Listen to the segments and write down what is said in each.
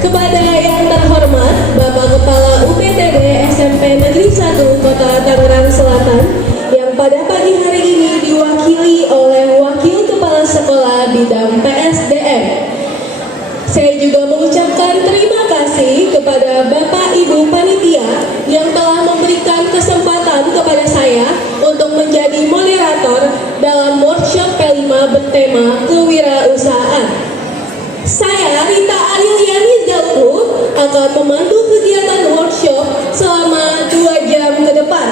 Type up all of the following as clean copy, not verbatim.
Kepada yang terhormat Bapak Kepala UPTD SMP Negeri 1 Kota Tangerang Selatan yang pada pagi hari ini diwakili oleh Wakil Kepala Sekolah Bidang PSDM. Saya juga mengucapkan terima kasih kepada Bapak Ibu Panitia yang telah memberikan kesempatan kepada saya untuk menjadi moderator dalam workshop P5 bertema kewirausahaan. Saya Rita Ariliani Zalku akan memandu kegiatan workshop selama 2 jam ke depan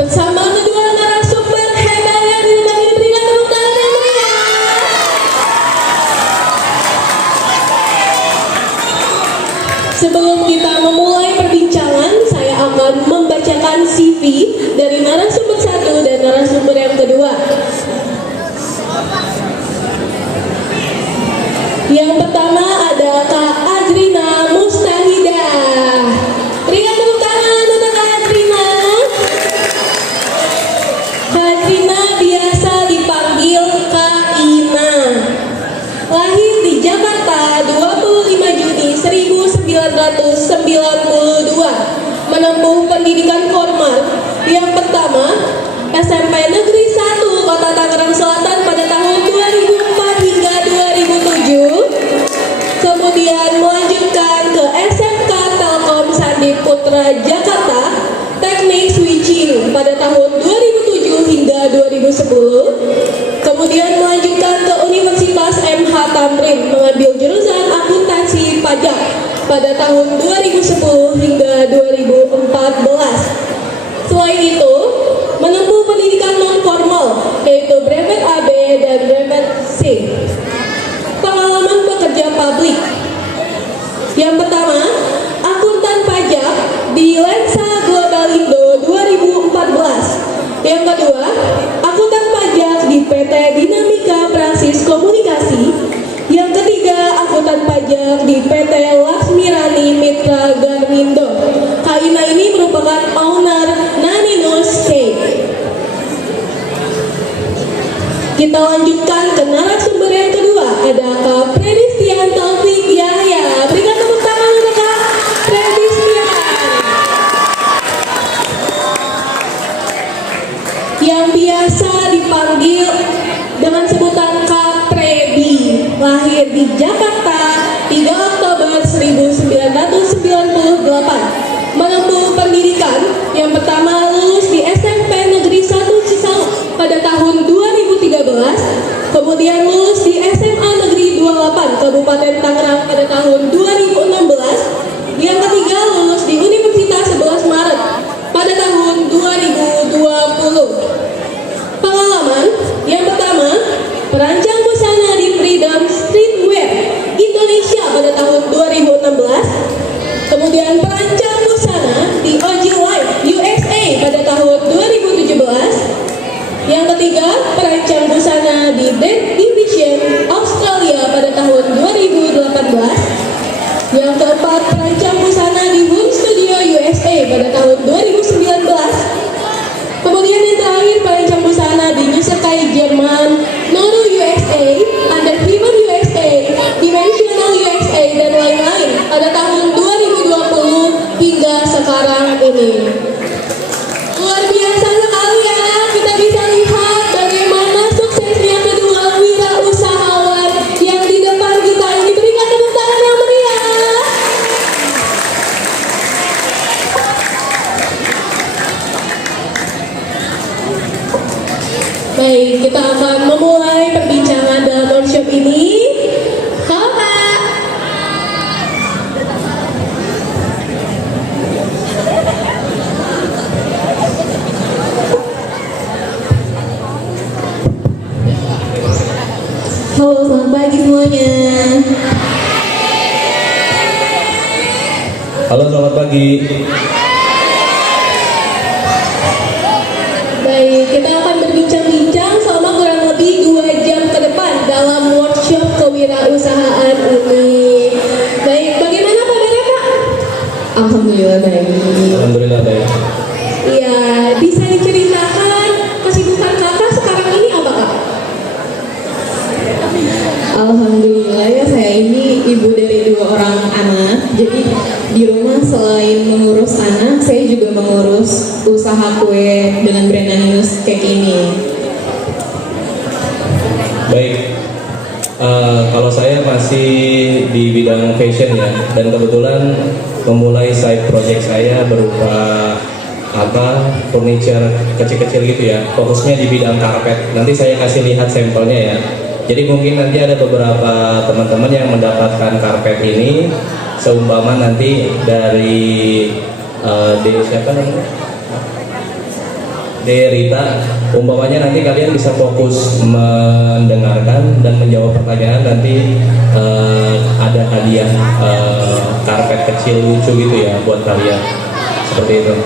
bersama kedua narasumber hebat yang diberikan tepuk tangan yang meriah. Sebelum kita memulai perbincangan, saya akan membacakan CV dari narasumber 1 dan narasumber yang kedua. Yang pertama ada Kak Adrina Mustahidah. Berikan tepuk tangan untuk Kak Adrina. Kak Adrina biasa dipanggil Kak Ina. Lahir di Jakarta 25 Juni 1992. Menempuh pendidikan formal. Yang pertama, SMP Negeri 1 Kota Tangerang Selatan pada tahun 2004 hingga 2007. Kemudian melanjutkan ke SMK Telkom Sandi Putra Jakarta Teknik Switching pada tahun 2007 hingga 2010. Kemudian melanjutkan ke Universitas MH Tamrin mengambil jurusan akuntansi pajak pada tahun 2010 hingga 2014. Selain itu, menempuh pendidikan non-formal yaitu brevet AB dan brevet C. Pengalaman bekerja publik. Yang pertama, akuntan pajak di Lensa Global Indo 2014. Yang kedua, akuntan pajak di PT Dinamika Praksis Komunikasi. Yang ketiga, akuntan pajak di PT Laksmirani Mitra Garmindo. Kak Ina ini merupakan owner Naninos Cake. Kita lanjutkan ke narasumber yang kedua, ada Kak Predistian Taufik Yahya. Berikan tepuk tangan untuk Kak Predistian. Yang biasa dipanggil dengan sebutan Kak Predi. Lahir di Jakarta 3 Oktober 1998. Menempuh pendidikan yang pertama lulus di SMP Negeri 1 Cisauk pada tahun 2013, kemudian lulus di SMA Negeri 28 Kabupaten Tangerang pada tahun 2016, yang ketiga lulus di Universitas 11 Maret pada tahun 2020. Pengalaman yang pertama, perancang busana di Freedom Streetwear Indonesia pada tahun 2016, kemudian perancang busana di OG Life USA pada tahun 2017. Yang ketiga, perancang busana di Dead Division Australia pada tahun 2018. Yang keempat, perancang busana di Wood Studio USA pada tahun 2019. Kemudian yang terakhir, perancang busana di Nusakai Jerman, Noru USA, Under Human USA, Dimensional USA, dan lain-lain pada tahun 2020 hingga sekarang ini. Luar biasa sekali ya, kita bisa lihat bagaimana suksesnya kedua wirausahawan yang di depan kita ini. Berikan tepuk tangan yang meriah. Baik, kita akan memulai perbincangan dalam workshop ini. Halo Kak. Halo, selamat pagi semuanya. Halo, selamat pagi. Baik, kita akan berbincang-bincang selama kurang lebih 2 jam ke depan dalam workshop kewirausahaan ini. Baik, bagaimana kabarnya Kak? Alhamdulillah baik. Alhamdulillah baik. Iya, bisa diceritakan kesibukan Kakak sekarang ini apa Kak? Alhamdulillah ya, saya ini ibu dari 2 orang anak. selain mengurus anak, saya juga mengurus usaha kue dengan brand Aninus Cake ini. Baik. Kalau saya masih di bidang fashion ya, dan kebetulan memulai side project saya berupa furniture kecil-kecil gitu ya. Fokusnya di bidang karpet. Nanti saya kasih lihat sampelnya ya. Jadi mungkin nanti ada beberapa teman-teman yang mendapatkan karpet ini seumpama nanti dari siapa namanya? Rita, umpamanya nanti kalian bisa fokus mendengarkan dan menjawab pertanyaan, nanti ada hadiah karpet kecil lucu gitu ya buat kalian, seperti itu.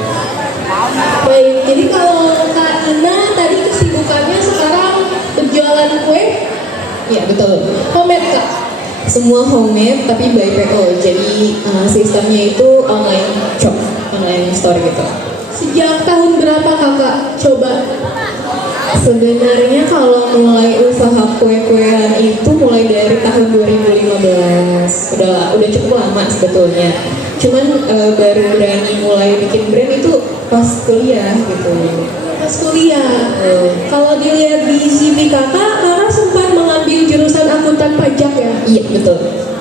Baik, jadi kalau Kak Ina tadi kesibukannya sekarang berjualan kue, Ya betul. homemade Kak? Semua homemade tapi by PO. Jadi sistemnya itu online shop, online store gitu. Sejak tahun berapa Kakak coba? Sebenarnya kalau mulai usaha kue-kuean itu mulai dari tahun 2015. Udah cukup lama sebetulnya. Cuman baru berani mulai bikin brand itu pas kuliah gitu. Pas kuliah. Kalau dilihat di CV Kakak sempat mengambil jurusan akuntan pajak ya? Iya betul.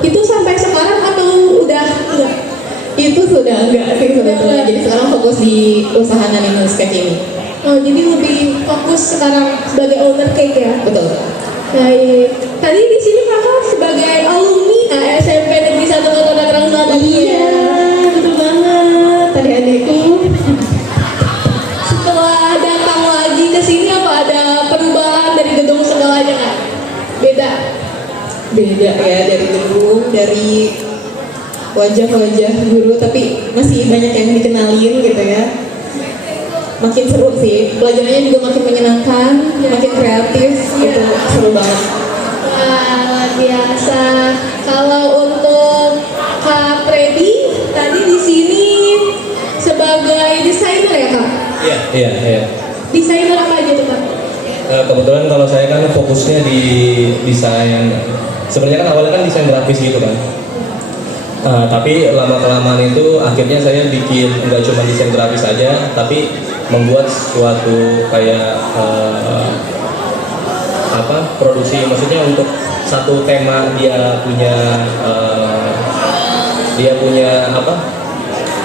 Itu sampai sekarang atau udah enggak? Itu sudah enggak sih sebetulnya. Jadi sekarang fokus di usaha Aninus Cake ini. Oh, jadi lebih fokus sekarang sebagai owner cake ya? Betul. Baik. Tadi di sini Kakak sebagai alumni SMP Negeri 1 Kota Tangerang Selatan. Iya, betul banget. Tadi adikku. Setelah datang lagi ke sini apa ada perubahan dari gedung segalanya Kak? Beda. Beda ya dari gedung, dari wajah-wajah guru, tapi masih banyak yang dikenalin gitu ya. Makin seru sih, pelajarannya juga makin menyenangkan, makin kreatif, gitu, seru banget. Wah, luar biasa. Kalau untuk Kak Freddy tadi di sini sebagai desainer ya Kak? Iya. Desainer apa aja tuh Kak? Kebetulan kalau saya kan fokusnya di desain. Sebenarnya kan awalnya kan desain grafis gitu kan. Tapi lama-kelamaan itu akhirnya saya bikin nggak cuma desain grafis aja, tapi membuat suatu kayak produksi, maksudnya untuk satu tema dia punya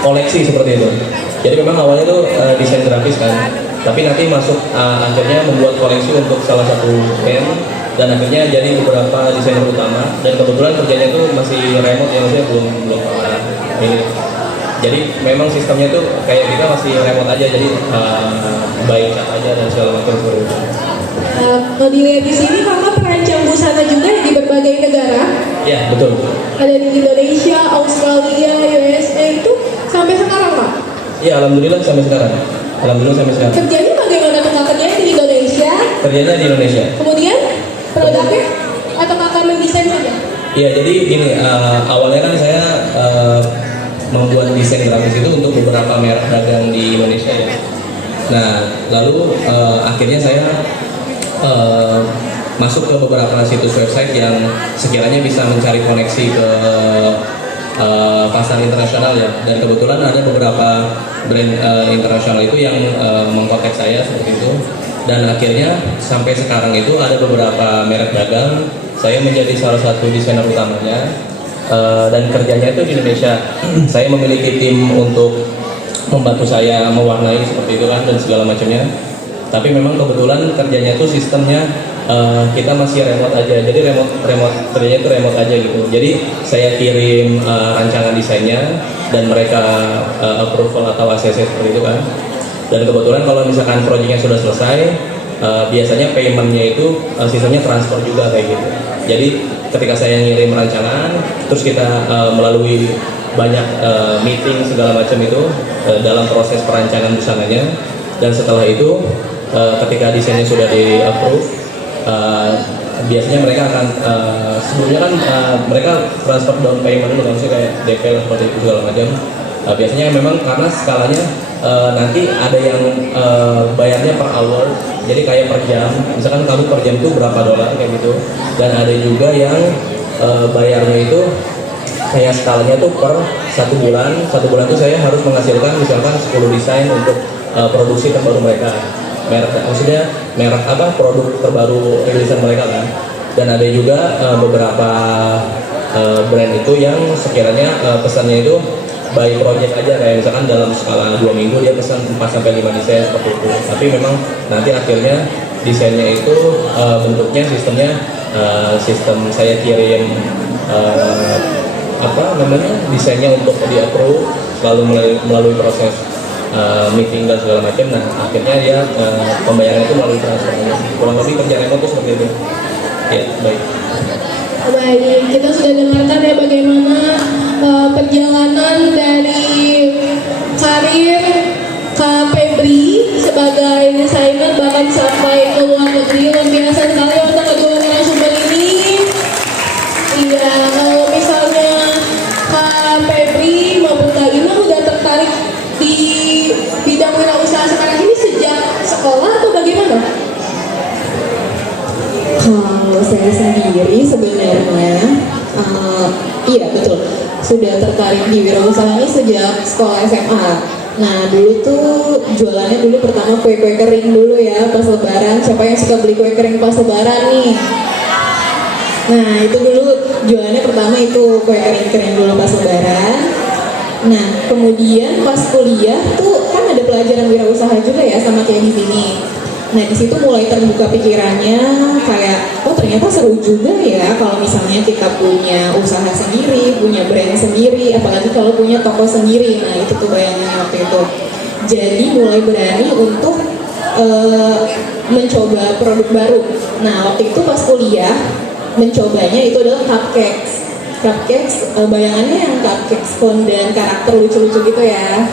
koleksi seperti itu. Jadi memang awalnya tuh desain grafis kan, tapi nanti masuk akhirnya membuat koleksi untuk salah satu band, dan akhirnya jadi beberapa desainer utama, dan kebetulan kerjanya itu masih remote ya, maksudnya belum ini. Jadi memang sistemnya tuh kayak kita masih remote aja, jadi baik aja dan segala macam seperti itu. Kalau dilihat di sini Kakak perancang busana juga di berbagai negara. Ya betul. Ada di Indonesia, Australia, USA itu sampai sekarang Kak? Ya alhamdulillah sampai sekarang. Kerjanya bagaimana tuh Kak? Kerjanya di Indonesia? Kerjanya di Indonesia. Kemudian produknya atau Kakak mendesain saja? Iya, jadi gini, awalnya kan saya membuat desain grafis itu untuk beberapa merek dagang di Indonesia ya. Nah, lalu akhirnya saya masuk ke beberapa situs website yang sekiranya bisa mencari koneksi ke pasar internasional ya. Dan kebetulan ada beberapa brand internasional itu yang mengkontak saya seperti itu. Dan akhirnya sampai sekarang itu ada beberapa merek dagang, saya menjadi salah satu desainer utamanya, dan kerjanya itu di Indonesia. Saya memiliki tim untuk membantu saya mewarnai seperti itu kan, dan segala macamnya. Tapi memang kebetulan kerjanya itu sistemnya kita masih remote aja, jadi kerjanya itu remote aja gitu. Jadi saya kirim rancangan desainnya dan mereka approval atau ACC seperti itu kan. Dan kebetulan kalau misalkan proyeknya sudah selesai, biasanya paymentnya itu sistemnya transfer juga kayak gitu. Jadi ketika saya ngirim rancangan, terus kita melalui banyak meeting segala macam itu dalam proses perancangan busananya, dan setelah itu ketika desainnya sudah di approve, biasanya mereka akan sebelumnya kan mereka transfer down payment dulu, maksudnya kayak DP seperti itu segala macam. Biasanya memang karena skalanya nanti ada yang bayarnya per hour, jadi kayak per jam, misalkan kamu per jam itu berapa dolar kayak gitu. Dan ada juga yang bayarnya itu Kayak skalanya tuh per satu bulan tuh saya harus menghasilkan misalkan 10 desain untuk produksi terbaru mereka, maksudnya merek apa, produk terbaru rilisan mereka kan. Dan ada juga beberapa brand itu yang sekiranya pesannya itu by project aja, kayak misalkan dalam skala 2 minggu dia pesan 4-5 desain seperti itu. Tapi memang nanti akhirnya desainnya itu bentuknya sistem saya kirim desainnya untuk di approve, selalu melalui proses meeting dan segala macam. Nah akhirnya dia pembayaran itu melalui transfer. Kurang lebih kerja remote itu seperti itu. Ya baik. Baik, kita sudah dengarkan ya bagaimana perjalanan dari karir Kak Febri sebagai desainer bahkan sampai ke luar negeri. Luar biasa sekali untuk kedua narasumber ini. Iya, kalau misalnya Kak Febri maupun Kak Ina udah tertarik di bidang wirausaha sekarang ini sejak sekolah atau bagaimana? Kalau saya sendiri sebenarnya, iya betul, sudah tertarik di wirausaha ini sejak sekolah SMA. Nah dulu tuh jualannya dulu pertama kue-kue kering dulu ya pas lebaran. Siapa yang suka beli kue kering pas lebaran nih? Nah itu dulu jualannya pertama itu kue kering-kering dulu pas lebaran. Nah kemudian pas kuliah tuh kan ada pelajaran wirausaha juga ya sama kayak di sini. Nah di situ mulai terbuka pikirannya kayak oh ternyata seru juga ya kalau misalnya kita punya usaha sendiri, punya brand sendiri, apalagi kalau punya toko sendiri. Nah itu tuh bayangannya waktu itu. Jadi mulai berani untuk mencoba produk baru. Nah waktu itu pas kuliah mencobanya itu adalah cupcakes. Cupcakes bayangannya yang cupcakes fondan karakter lucu-lucu gitu ya.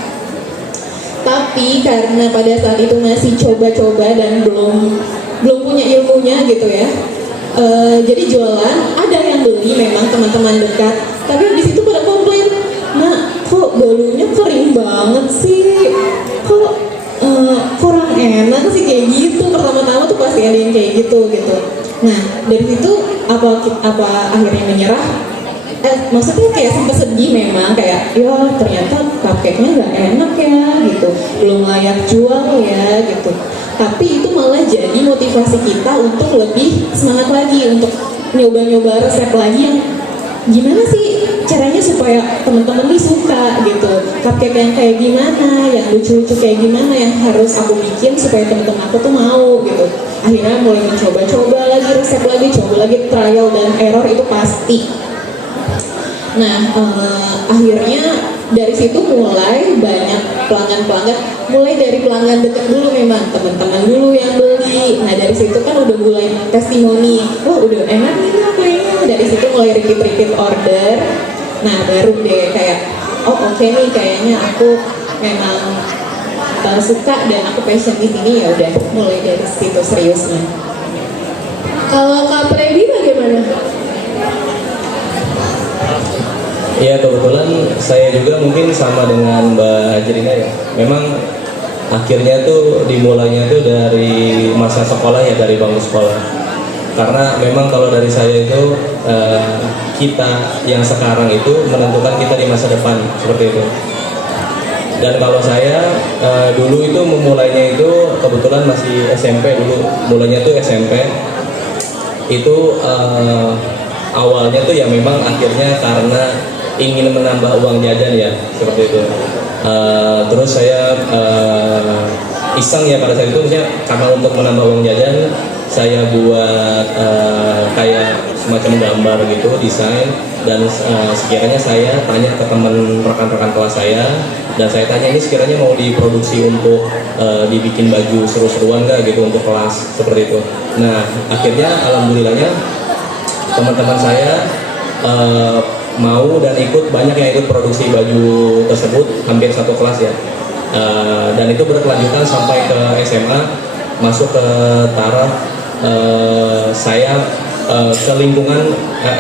Tapi karena pada saat itu masih coba-coba dan belum punya ilmunya gitu ya, jadi jualan ada yang beli memang teman-teman dekat, tapi di situ pada komplain, nah kok bolunya kering banget sih, kok kurang enak sih kayak gitu. Pertama-tama tuh pasti ada yang kayak gitu. Nah dari situ apa akhirnya menyerah? Maksudnya kayak sempat sedih memang, kayak ya ternyata cupcake-nya nggak enak ya gitu, belum layak jual ya gitu. Tapi itu malah jadi motivasi kita untuk lebih semangat lagi untuk nyoba-nyoba resep lagi yang gimana sih caranya supaya teman-teman nih suka gitu, cupcake yang kayak gimana, yang lucu-lucu kayak gimana yang harus aku bikin supaya teman-teman aku tuh mau gitu. Akhirnya mulai mencoba-coba lagi resep lagi, coba lagi trial dan error itu pasti. Nah, akhirnya dari situ mulai banyak pelanggan-pelanggan, mulai dari pelanggan dekat dulu memang, teman-teman dulu yang beli. Nah, dari situ kan udah mulai testimoni, wah udah enak nih kayaknya. Dari situ mulai repeat order. Nah, baru deh kayak, oh oke nih kayaknya aku memang suka dan aku passion di sini, ya udah mulai dari situ seriusnya. Kalau Kak Freddy bagaimana? Ya kebetulan saya juga mungkin sama dengan Mbak Ajrina ya. Memang akhirnya tuh dimulainya tuh dari masa sekolah ya, dari bangku sekolah. Karena memang kalau dari saya itu kita yang sekarang itu menentukan kita di masa depan, seperti itu. Dan kalau saya dulu itu memulainya itu kebetulan masih SMP dulu, mulainya tuh SMP. Itu awalnya tuh ya memang akhirnya karena ingin menambah uang jajan ya, seperti itu. Terus saya iseng ya pada saat itu, misalnya karena untuk menambah uang jajan saya buat kayak semacam gambar gitu, desain. Dan sekiranya saya tanya ke teman rekan-rekan kelas saya, dan saya tanya ini sekiranya mau diproduksi untuk dibikin baju seru-seruan nggak gitu untuk kelas, seperti itu. Nah akhirnya alhamdulillahnya teman-teman saya mau dan banyak yang ikut produksi baju tersebut, hampir satu kelas ya. Dan itu berkelanjutan sampai ke SMA, masuk ke taraf saya ke lingkungan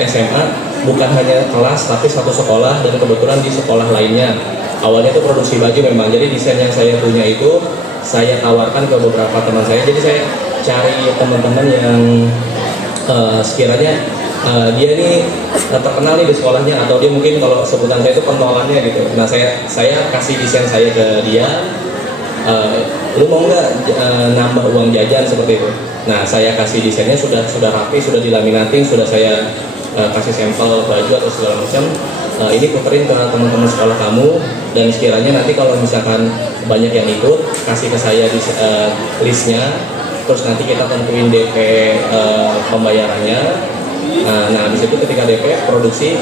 SMA, bukan hanya kelas tapi satu sekolah, dan kebetulan di sekolah lainnya. Awalnya itu produksi baju memang, jadi desain yang saya punya itu saya tawarkan ke beberapa teman saya. Jadi saya cari teman-teman yang sekiranya dia ini terkenal nih di sekolahnya, atau dia mungkin kalau sebutan saya itu pentolannya gitu. Nah saya kasih desain saya ke dia, lu mau nggak nambah uang jajan seperti itu. Nah saya kasih desainnya sudah rapi, sudah dilaminating, sudah saya kasih sampel baju atau segala macam. Ini puterin ke teman-teman sekolah kamu, dan sekiranya nanti kalau misalkan banyak yang ikut, kasih ke saya di listnya, terus nanti kita tentuin DP pembayarannya. Nah habis itu ketika DP produksi,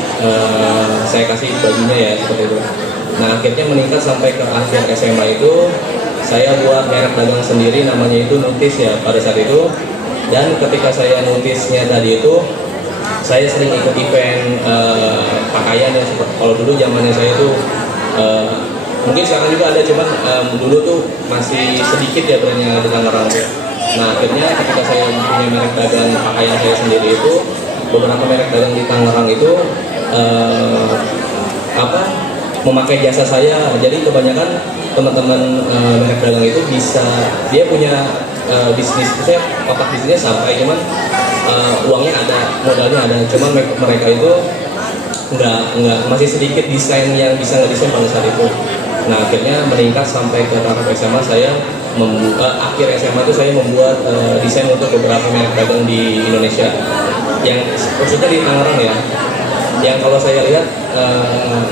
saya kasih bajunya ya seperti itu. Nah akhirnya meningkat sampai ke akhir SMA itu saya buat merek dagang sendiri, namanya itu Nutis ya pada saat itu. Dan ketika saya nutisnya tadi itu, saya sering ikut event pakaian ya, seperti kalau dulu zamannya saya tuh mungkin sekarang juga ada, cuman dulu tuh masih sedikit ya brandnya di Tangerang ya. Nah akhirnya ketika saya punya merek dagang pakaian saya sendiri itu, beberapa merek dagang di Tangerang itu memakai jasa saya. Jadi kebanyakan teman-teman merek dagang itu bisa, dia punya bisnis, saya otak bisnisnya sampai, cuman uangnya ada, modalnya ada, cuman mereka itu nggak masih sedikit desain yang bisa ngedesain pada saat itu. Nah akhirnya meningkat sampai ke taraf SMA, saya akhir SMA itu saya membuat desain untuk beberapa merek dagang di Indonesia, yang khususnya di Tangerang ya. Yang kalau saya lihat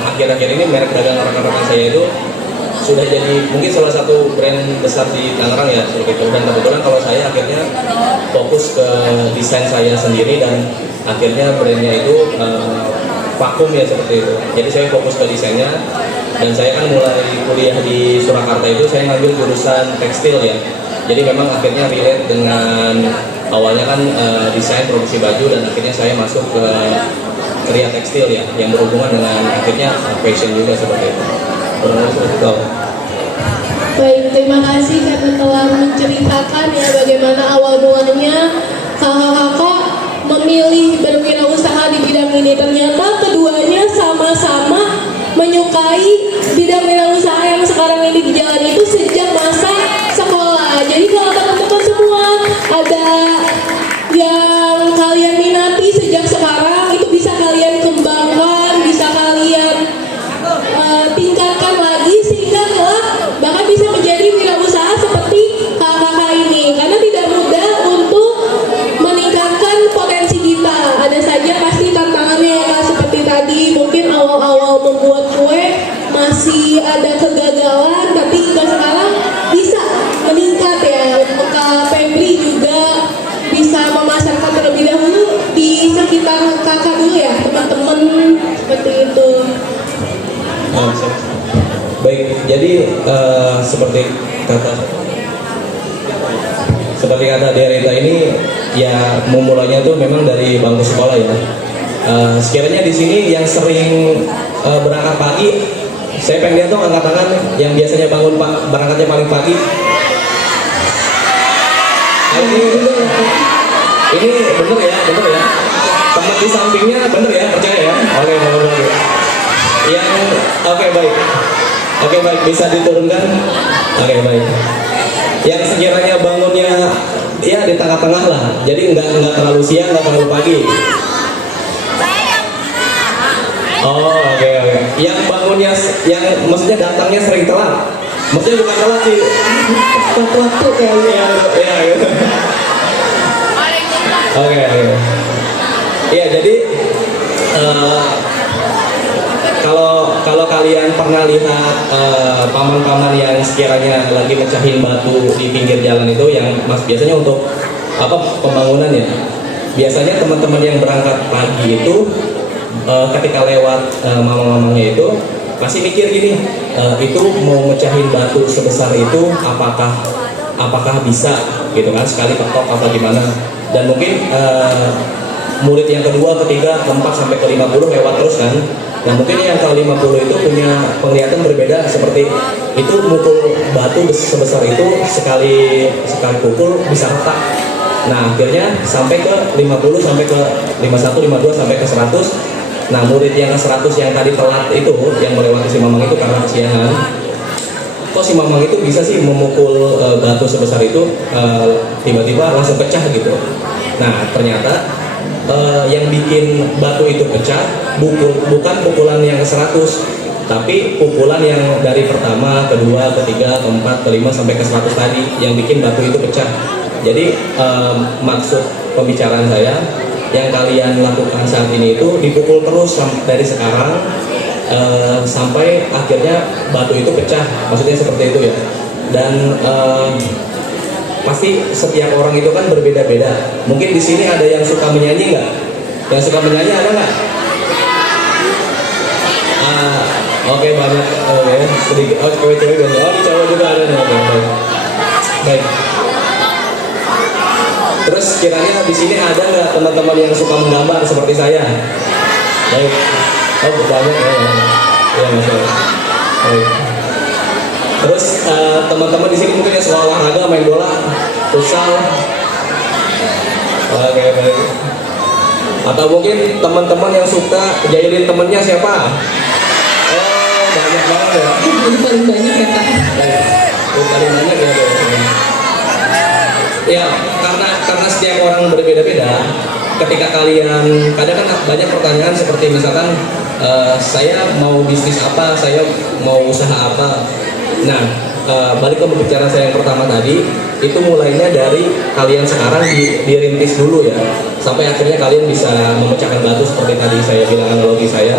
akhir-akhir ini merek dagang rekan-rekan saya itu sudah jadi mungkin salah satu brand besar di Tangerang ya seperti itu. Dan kebetulan kalau saya akhirnya fokus ke desain saya sendiri, dan akhirnya brandnya itu vakum ya seperti itu. Jadi saya fokus ke desainnya, dan saya kan mulai kuliah di Surakarta itu saya ngambil jurusan tekstil ya. Jadi memang akhirnya relate dengan awalnya kan desain produksi baju, dan akhirnya saya masuk ke Ria Tekstil ya, yang berhubungan dengan akhirnya fashion juga seperti itu. Baik, terima kasih karena telah menceritakan ya bagaimana awal mulanya kakak-kakak memilih berwirausaha di bidang ini. Ternyata keduanya sama-sama menyukai bidang wirausaha yang sekarang ini di jalan itu sejak masa sekolah. Jadi kalau teman-teman semua ada yang kalian minati sejak sekarang, itu bisa kalian kembangkan, bisa kalian tingkatkan lagi sehingga kelak bahkan bisa menjadi wirausaha seperti kakak-kakak ini. Karena tidak mudah untuk meningkatkan potensi kita. Ada saja pasti tantangannya ya Kak, seperti tadi mungkin awal-awal membuat kue masih ada kegagalan, tapi hingga sekarang bisa meningkat ya. Kak Febri juga bisa memasarkan terlebih dahulu di sekitar kakak dulu ya, teman-teman, seperti itu. Baik, jadi seperti kata Derita ini ya, memulainya tuh memang dari bangku sekolah ya. Sekiranya di sini yang sering berangkat pagi, saya pengen lihat dong angkat tangan yang biasanya berangkatnya paling pagi. Ini bener ya. Teman di sampingnya bener ya, percaya ya. Oke baik, bisa diturunkan. Oke baik. Yang sekiranya bangunnya ya di tengah-tengah lah, jadi nggak terlalu siang, nggak terlalu pagi. Oh oke. Yang bangunnya, yang maksudnya datangnya sering telat. Maksudnya bukan telat sih. Waktu kayaknya. Iya. Oke. Iya jadi kalau kalian pernah lihat paman-paman yang sekiranya lagi mecahin batu di pinggir jalan itu, yang biasanya untuk pembangunan ya. Biasanya teman-teman yang berangkat pagi itu ketika lewat mama-mamanya itu masih mikir gini, itu mau mecahin batu sebesar itu apakah bisa gitu kan, sekali ketok apa gimana. Dan mungkin murid yang kedua, ketiga, keempat sampai ke 50 lewat terus kan. Nah mungkin yang ke 50 itu punya penglihatan berbeda, seperti itu mukul batu sebesar itu sekali pukul bisa retak. Nah akhirnya sampai ke 50, sampai ke 51, 52, sampai ke 100. Nah murid yang ke 100 yang tadi telat itu, yang melewati si Mamang itu karena kesiangan, kok si Mamang itu bisa sih memukul batu sebesar itu tiba-tiba langsung pecah gitu. Nah ternyata yang bikin batu itu pecah bukan pukulan yang ke-100, tapi pukulan yang dari pertama, kedua, ketiga, keempat, kelima sampai ke 100 tadi yang bikin batu itu pecah. Jadi maksud pembicaraan saya, yang kalian lakukan saat ini itu dipukul terus dari sekarang sampai akhirnya batu itu pecah, maksudnya seperti itu ya. Dan pasti setiap orang itu kan berbeda-beda. Mungkin di sini ada yang suka menyanyi nggak? Yang suka menyanyi ada nggak? Oke, banyak. Oke, sedikit. Oh, cewek-cewek banyak. Oh, cowok juga ada nih. Oke, baik. Terus kiranya di sini ada nggak teman-teman yang suka menggambar seperti saya? Baik. Oh, banyak ya. Ya, masalah. Baik. Terus teman-teman di sini mungkin yang suka olahraga, main bola, futsal. Oke, baik. Atau mungkin teman-teman yang suka jahilin temennya siapa? Oh, banyak banget ya. Ini paling banyak ya Kak. Paling banyak ya. Ya, karena setiap orang berbeda-beda. Ketika kalian, kadang kan banyak pertanyaan seperti misalkan saya mau bisnis apa, saya mau usaha apa. Nah, balik ke pembicaraan saya yang pertama tadi, itu mulainya dari kalian sekarang dirintis dulu ya, sampai akhirnya kalian bisa memecahkan batu seperti tadi saya bilang analogi saya.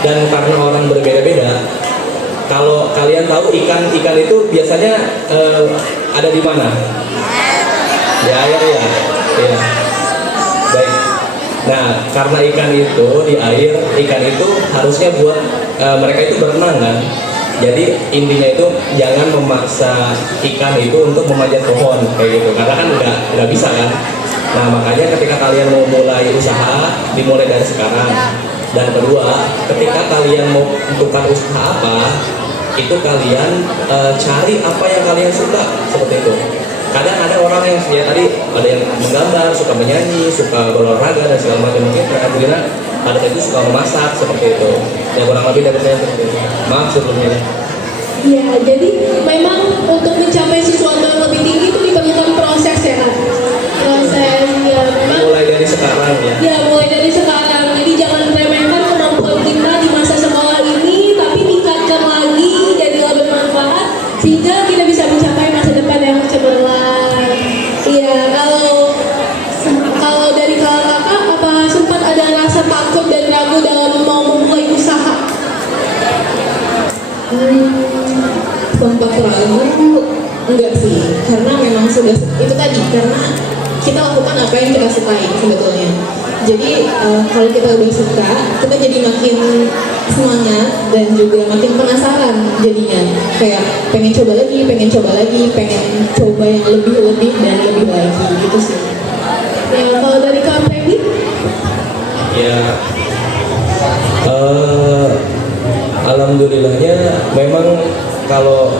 Dan karena orang berbeda-beda, kalau kalian tahu ikan itu biasanya ada di mana? Di air ya. Ya. Baik. Nah, karena ikan itu di air, ikan itu harusnya buat mereka itu berenang kan. Jadi intinya itu jangan memaksa ikan itu untuk memanjat pohon kayak gitu, karena kan nggak bisa kan. Nah, makanya ketika kalian mau mulai usaha, dimulai dari sekarang. Dan kedua, ketika kalian mau buka usaha apa, itu kalian cari apa yang kalian suka seperti itu. Kadang ada orang yang ya tadi ada yang menggambar, suka menyanyi, suka berolahraga dan segala macam. Mungkin Adriana pada itu suka memasak seperti itu. Ya kurang lebih dari saya seperti itu. Maaf sebelumnya. Ya, jadi memang untuk mencapai sesuatu yang lebih tinggi itu diperlukan proses ya Kak. Proses ya memang. Mulai dari sekarang ya. Ya, mulai dari sekarang. Jadi jangan remehkan kemampuan kita di masa sekolah ini, tapi tingkatkan lagi jadilah bermanfaat sehingga kita bisa mencapai masa depan yang cemerlang. Iya, kalau dari kakak apa sempat ada rasa takut dan ragu dalam mau memulai usaha? Sempat ragu enggak sih, karena memang sudah itu tadi, karena kita lakukan apa yang kita sukai sebetulnya. Jadi kalau kita udah suka, kita jadi makin semangat dan juga makin penasaran jadinya. Kayak pengen coba lagi, pengen coba yang lebih dan lebih lagi gitu sih. Ya, kalau dari Kak Feby? Ya, alhamdulillahnya memang kalau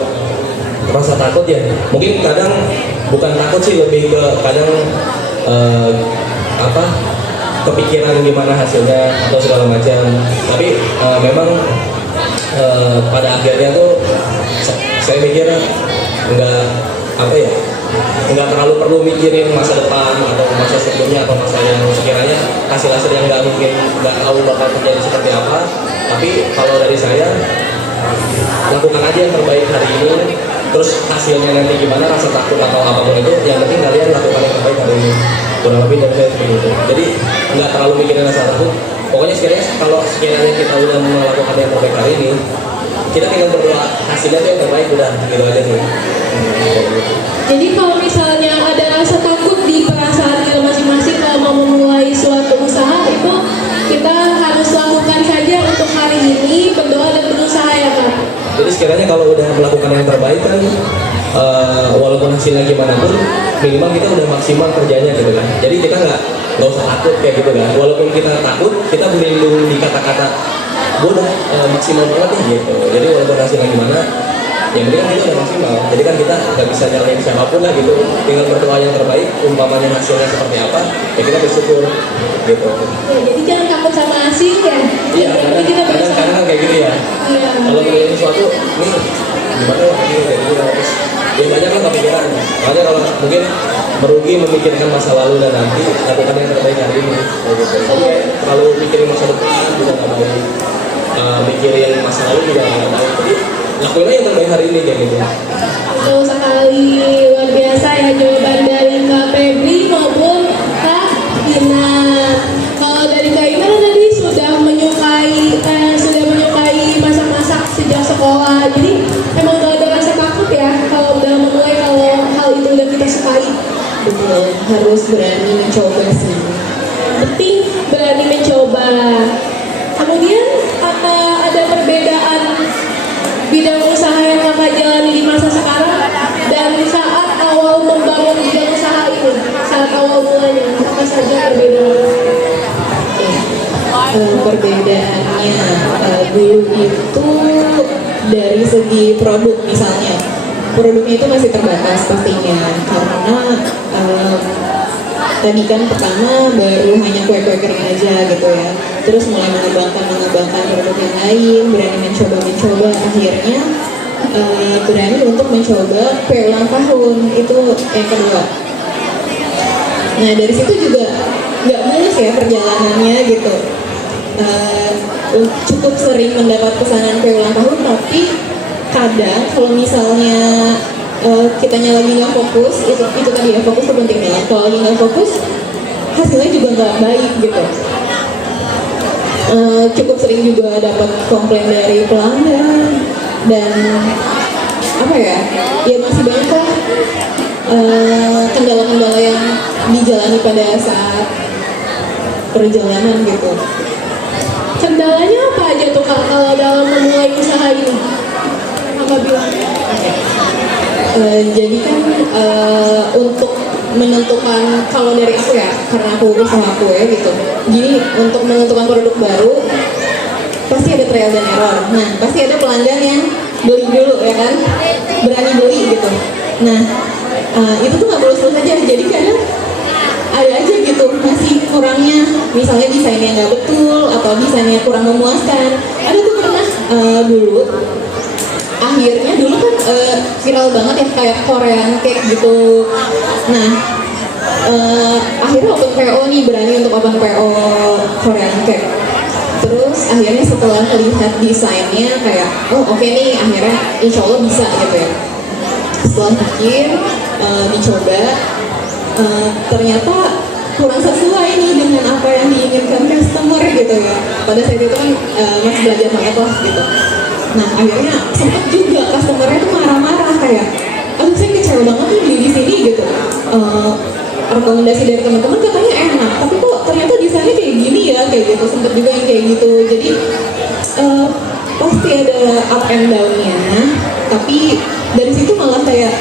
rasa takut ya, mungkin kadang bukan takut sih, lebih ke kadang kepikiran gimana hasilnya atau segala macam. Tapi memang pada akhirnya tuh saya mikir nggak terlalu perlu mikirin masa depan atau masa sebelumnya atau masa yang sekiranya hasil-hasil yang nggak tahu bakal terjadi seperti apa. Tapi kalau dari saya, lakukan aja yang terbaik hari ini, terus hasilnya nanti gimana, rasa takut atau apapun itu, yang penting kalian lakukan yang terbaik hari ini. Kurang lebih dari saya seperti itu. Jadi nggak terlalu mikirin rasa takut. Pokoknya sekiranya kita udah melakukan yang terbaik hari ini, kita tinggal berdoa hasilnya tuh yang terbaik, udah gitu aja sih. Jadi kalau misalnya ada rasa takut di perasaan kita masing-masing kalau mau memulai suatu usaha, itu kita harus lakukan saja untuk hari ini, berdoa dan berusaha ya Kak. Jadi sekiranya kalau udah melakukan yang terbaik kan, walaupun hasilnya gimana pun, minimal kita udah maksimal kerjanya gitu kan. Jadi kita nggak usah takut kayak gitu kan. Walaupun kita takut, kita berlindung di kata-kata gue udah maksimal banget nih gitu. Jadi walaupun hasilnya gimana, yang penting kan kita udah maksimal. Jadi kan kita nggak bisa nyalain siapapun lah gitu. Tinggal berdoa yang terbaik, umpamanya hasilnya seperti apa, ya kita bersyukur gitu. Ya, jadi jangan takut sama hasil ya. Iya, Jadi kita berusaha. kadang kayak gitu ya. Iya. Kalau milih sesuatu, nih gimana ya, kayak gitu, terus ya banyak kan kepikiran. Makanya kalau mungkin merugi memikirkan masa lalu dan nanti, lakukan yang terbaik hari ini. Kayak gitu. Jadi kayak terlalu mikirin masa depan juga nggak baik. Mikirin masa lalu juga nggak baik. Jadi lakuin aja yang terbaik hari ini kayak gitu. Betul sekali, luar biasa ya jawaban dari Kak Febri maupun Kak Ina. Kalau dari Kak Ina kan tadi sudah menyukai masak-masak sejak sekolah. Jadi emang gak ada rasa takut ya kalau udah memulai kalau hal itu udah kita sukai. Betul, harus berani mencoba sih. Penting berani mencoba. Kemudian apa ada perbedaan bidang usaha yang kakak jalani di masa sekarang dan saat awal membangun bidang usaha ini, saat awal mulanya, apa saja perbedaan? Perbedaannya dulu itu dari segi produk misalnya, produknya itu masih terbatas pastinya karena tadi kan pertama baru hanya kue-kue kering aja gitu ya, terus mulai mengembangkan produk yang lain, berani mencoba akhirnya berani untuk mencoba kue ulang tahun, itu yang kedua. Nah dari situ juga nggak mulus ya perjalanannya gitu. Cukup sering mendapat pesanan kue ulang tahun, tapi kadang kalau misalnya kitanya lagi nggak fokus, itu tadi ya, fokus itu penting banget. Kalau lagi nggak fokus, hasilnya juga nggak baik gitu. Cukup sering juga dapat komplain dari pelanggan dan apa ya masih banyak lah kendala-kendala yang dijalani pada saat perjalanan gitu. Kendalanya apa aja tuh Kak kalau dalam memulai usaha ini? Apa bilang? Jadi kan untuk menentukan, kalau dari aku ya, karena aku usaha kue gitu, jadi untuk menentukan produk baru pasti ada trial dan error. Nah pasti ada pelanggan yang beli dulu ya kan, berani beli gitu. Nah itu tuh nggak mulus-mulus aja, jadi kadang ada aja gitu masih kurangnya, misalnya desainnya nggak betul atau desainnya kurang memuaskan. Ada tuh pernah dulu, akhirnya dulu kan viral banget ya kayak Korean cake gitu. Nah akhirnya open PO nih, berani untuk open PO Korean cake. Terus akhirnya setelah lihat desainnya kayak oke nih, akhirnya insya Allah bisa gitu ya. Setelah pikir dicoba, ternyata kurang sesuai nih dengan apa yang diinginkan customer gitu ya. Pada saat itu kan masih belajar banget lah gitu. Nah akhirnya sempet juga customernya tuh marah-marah kayak, aduh saya kecewa banget nih beli di sini gitu. Rekomendasi dari teman-teman katanya enak, tapi kok ternyata desainnya kayak gini ya, kayak gitu. Sempet juga yang kayak gitu. Jadi pasti ada up and down-nya. Tapi dari situ malah kayak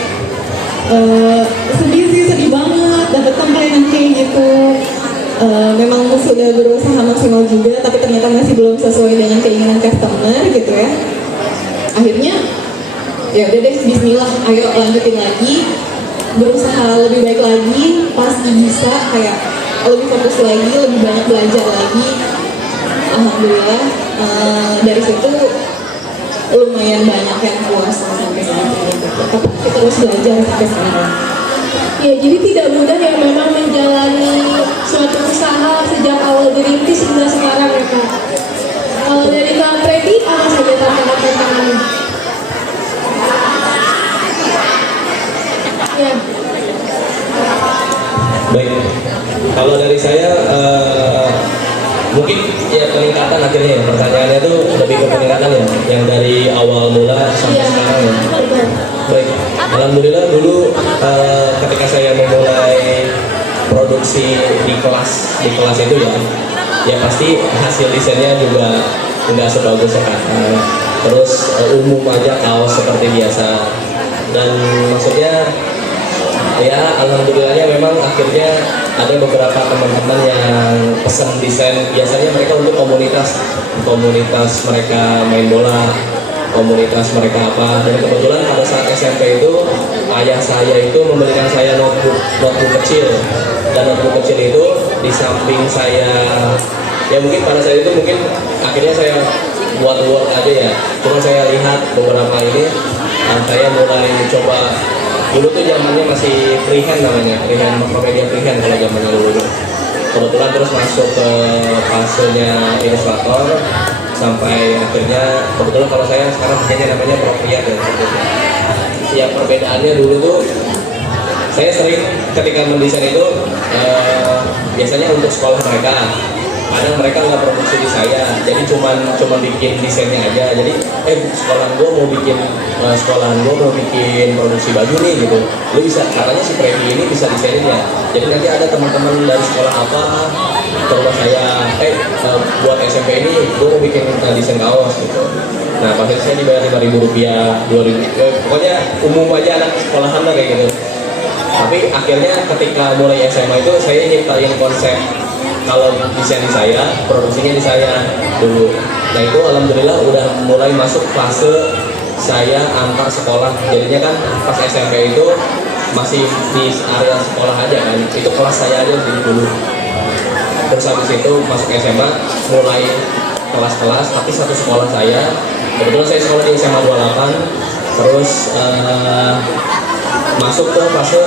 sedih banget dapat komplainan kayak gitu. Memang sudah berusaha maksimal juga, tapi ternyata masih belum sesuai dengan keinginan customer gitu ya. Akhirnya ya udah deh, bismillah, ayo lanjutin lagi, berusaha lebih baik lagi, pasti bisa, kayak lebih fokus lagi, lebih banyak belajar lagi. Alhamdulillah dari situ lumayan banyak yang puas sampai saat ini gitu. Tapi kita terus belajar sampai sekarang. Ya, jadi tidak mudah ya memang menjalani suatu usaha sejak awal dirintis hingga sekarang ya Kak. Kalau dari Kak Freddy, apa saja tantangan-tantangannya? Ya, Baik, kalau dari saya mungkin ya peningkatan akhirnya ya, pertanyaannya tuh lebih ke peningkatan ya, yang dari awal mula sampai sekarang ya. Baik, alhamdulillah dulu ketika saya memulai produksi di kelas itu ya pasti hasil desainnya juga nggak sebagus sekarang. Terus umum aja kaos seperti biasa, dan maksudnya ya alhamdulillahnya memang akhirnya ada beberapa teman-teman yang pesan desain, biasanya mereka untuk komunitas mereka main bola, komunitas mereka apa. Dan kebetulan pada saat SMP itu ayah saya itu memberikan saya notebook kecil, dan notebook kecil itu di samping saya, ya mungkin pada saat itu mungkin akhirnya saya buat Word aja ya, cuma saya lihat beberapa ini, dan saya mulai coba Dulu tuh zamannya masih freehand namanya, freehand, Macromedia freehand kalau zamannya dulu. Kebetulan terus masuk ke fasenya ilustrator sampai akhirnya kebetulan kalau saya sekarang pakainya namanya Procreate ya. Ya perbedaannya dulu tuh saya sering ketika mendesain itu biasanya untuk sekolah mereka. Kadang mereka nggak produksi di saya, jadi cuman bikin desainnya aja. Jadi sekolahan gue mau bikin produksi baju nih gitu. Lu bisa, katanya si Freddy ini bisa desainin ya. Jadi nanti ada teman-teman dari sekolah apa ke rumah saya, buat SMP ini gue mau bikin desain kaos gitu. Nah pas itu saya dibayar Rp5.000, Rp2.000, pokoknya umum aja anak sekolahan lah kayak gitu. Tapi akhirnya ketika mulai SMA itu saya nyiptain konsep kalau desain di saya, produksinya di saya dulu. Nah itu alhamdulillah udah mulai masuk fase saya antar sekolah. Jadinya kan pas SMP itu masih di area sekolah aja kan, itu kelas saya aja dulu. Terus habis itu masuk SMA mulai kelas-kelas, tapi satu sekolah saya. Kebetulan saya sekolah di SMA 28, terus masuk ke fase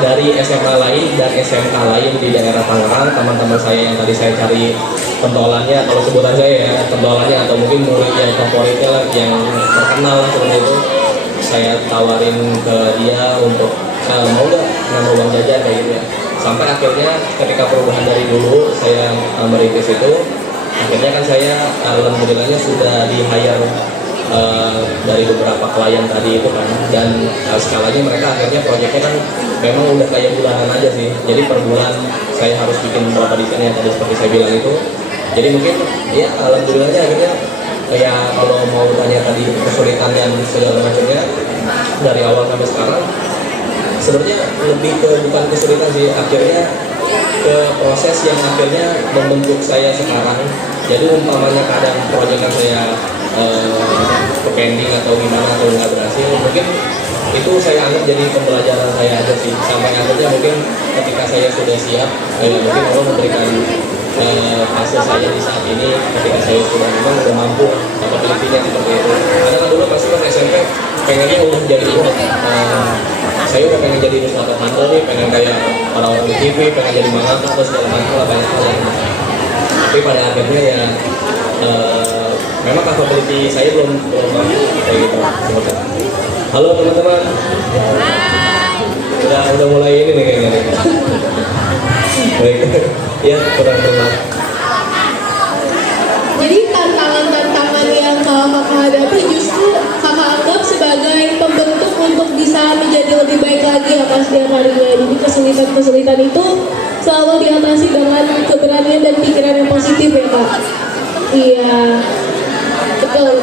dari SMA lain dan SMK lain di daerah Tangerang. Teman-teman saya yang tadi saya cari pentolannya, kalau sebutan saya ya pentolannya atau mungkin murid yang favoritnya lah, yang terkenal lah seperti itu, saya tawarin ke dia untuk mau nggak nambah uang jajan kayak gitu ya. Sampai akhirnya ketika perubahan dari dulu saya merintis itu, akhirnya kan saya alhamdulillahnya sudah di hire dari beberapa klien tadi itu kan, dan skalanya mereka akhirnya proyeknya kan memang udah kayak bulanan aja sih. Jadi per bulan saya harus bikin beberapa desain yang tadi seperti saya bilang itu. Jadi mungkin ya alhamdulillahnya akhirnya ya kalau mau tanya tadi kesulitan dan segala macamnya dari awal sampai sekarang sebenarnya lebih ke bukan kesulitan sih, akhirnya ke proses yang akhirnya membentuk saya sekarang. Jadi umpamanya kadang proyeknya saya ke pending atau gimana atau nggak berhasil, mungkin itu saya anggap jadi pembelajaran saya aja sih, sampai akhirnya mungkin ketika saya sudah siap mungkin Allah memberikan fase saya di saat ini ketika saya sudah memang udah mampu capability-nya seperti itu. Karena kan dulu pasti pas SMP pengennya udah jadi saya udah pengen jadi ilustrator handal nih, pengen kayak orang-orang di TV, pengen jadi mangaka atau segala macam lah, banyak hal. Tapi pada akhirnya ya memang capability saya belum mampu kayak gitu. Halo teman-teman, udah mulai ini nih kayaknya. Baik, ya kurang. Jadi tantangan-tantangan yang kakak hadapi justru kakak anggap sebagai pembentuk untuk bisa menjadi lebih baik lagi ya pas setiap harinya. Jadi kesulitan-kesulitan itu selalu diatasi dengan keberanian dan pikiran yang positif ya kak. Iya, betul.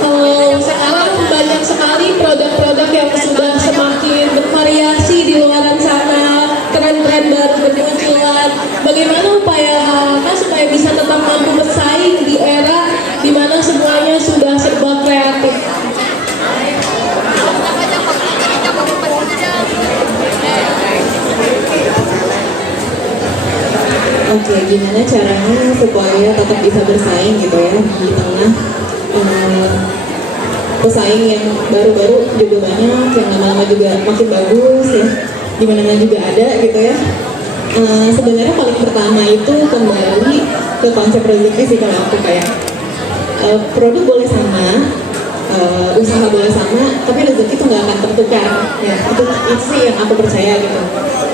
Kalau sekarang banyak sekali produk-produk yang sudah semakin bervariasi di luaran sana, tren-tren baru bermunculan. Bagaimana upaya kakak supaya bisa tetap mampu bersaing di era di mana semuanya sudah serba kreatif? Oke, gimana caranya supaya tetap bisa bersaing gitu ya di tengah pesaing yang baru-baru juga banyak, yang lama-lama juga makin bagus ya, di mana juga ada gitu ya. Sebenarnya paling pertama itu kembali ke konsep rezeki sih kalau aku kayak produk boleh sama, usaha boleh sama, tapi rezeki itu nggak akan tertukar ya, itu sih yang aku percaya gitu.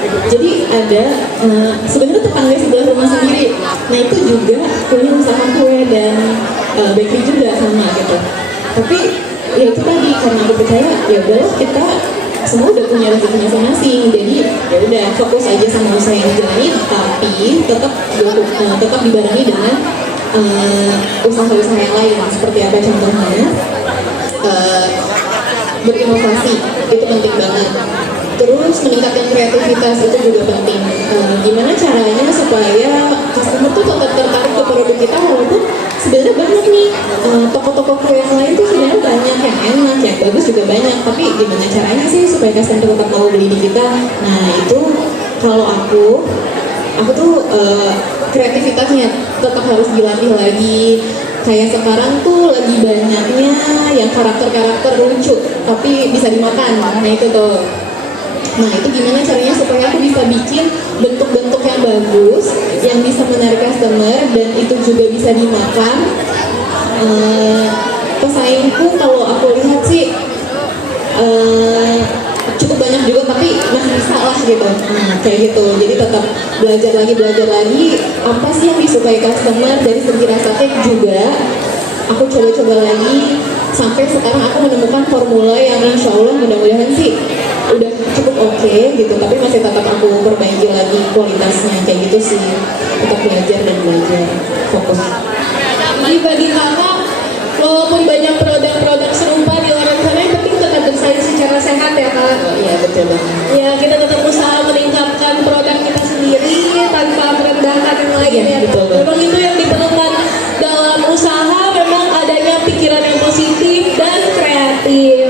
Jadi ada sebenarnya tetangga sebelah rumah sendiri, nah itu juga punya usaha kue dan bakery juga sama gitu. Tapi ya itu tadi, karena aku percaya ya udahlah kita semua udah punya rezeki masing-masing, jadi ya udah fokus aja sama usaha yang dijalani, tapi tetap dibarengi dengan usaha-usaha yang lain. Seperti apa contohnya? Berinovasi itu penting banget. Terus meningkatkan kreativitas itu juga penting. Gimana caranya supaya customer tuh tetap tertarik ke produk kita, walaupun sebenarnya banyak nih toko-toko kue yang lain tuh sebenarnya banyak yang enak, yang bagus juga banyak. Tapi gimana caranya sih supaya customer tetap mau beli di kita? Nah itu kalau aku tuh kreativitasnya tetap harus dilatih lagi. kayak sekarang tuh lagi banyaknya yang karakter-karakter lucu tapi bisa dimakan. Nah itu tuh. Nah itu gimana caranya supaya aku bisa bikin bentuk-bentuk yang bagus, yang bisa menarik customer dan itu juga bisa dimakan. Pesaingku kalau aku lihat sih cukup banyak juga tapi masih bisa lah gitu. Kayak gitu. Jadi tetap belajar lagi apa sih yang disukai customer. Dari segi rasa cake juga aku coba-coba lagi sampai sekarang aku menemukan formula yang insya Allah mudah-mudahan sih udah cukup oke gitu, tapi masih tetap aku perbaiki lagi kualitasnya kayak gitu sih. Tetap belajar dan belajar, fokus. Jadi bagi kakak, walaupun banyak produk-produk serupa di luar sana, yang penting tetap bersaing secara sehat ya kak. Iya betul banget. Ya kita tetap usaha meningkatkan produk kita sendiri tanpa merendahkan yang lain Iya, ya betul kak. banget. Memang itu yang diperlukan dalam usaha, memang adanya pikiran yang positif dan kreatif.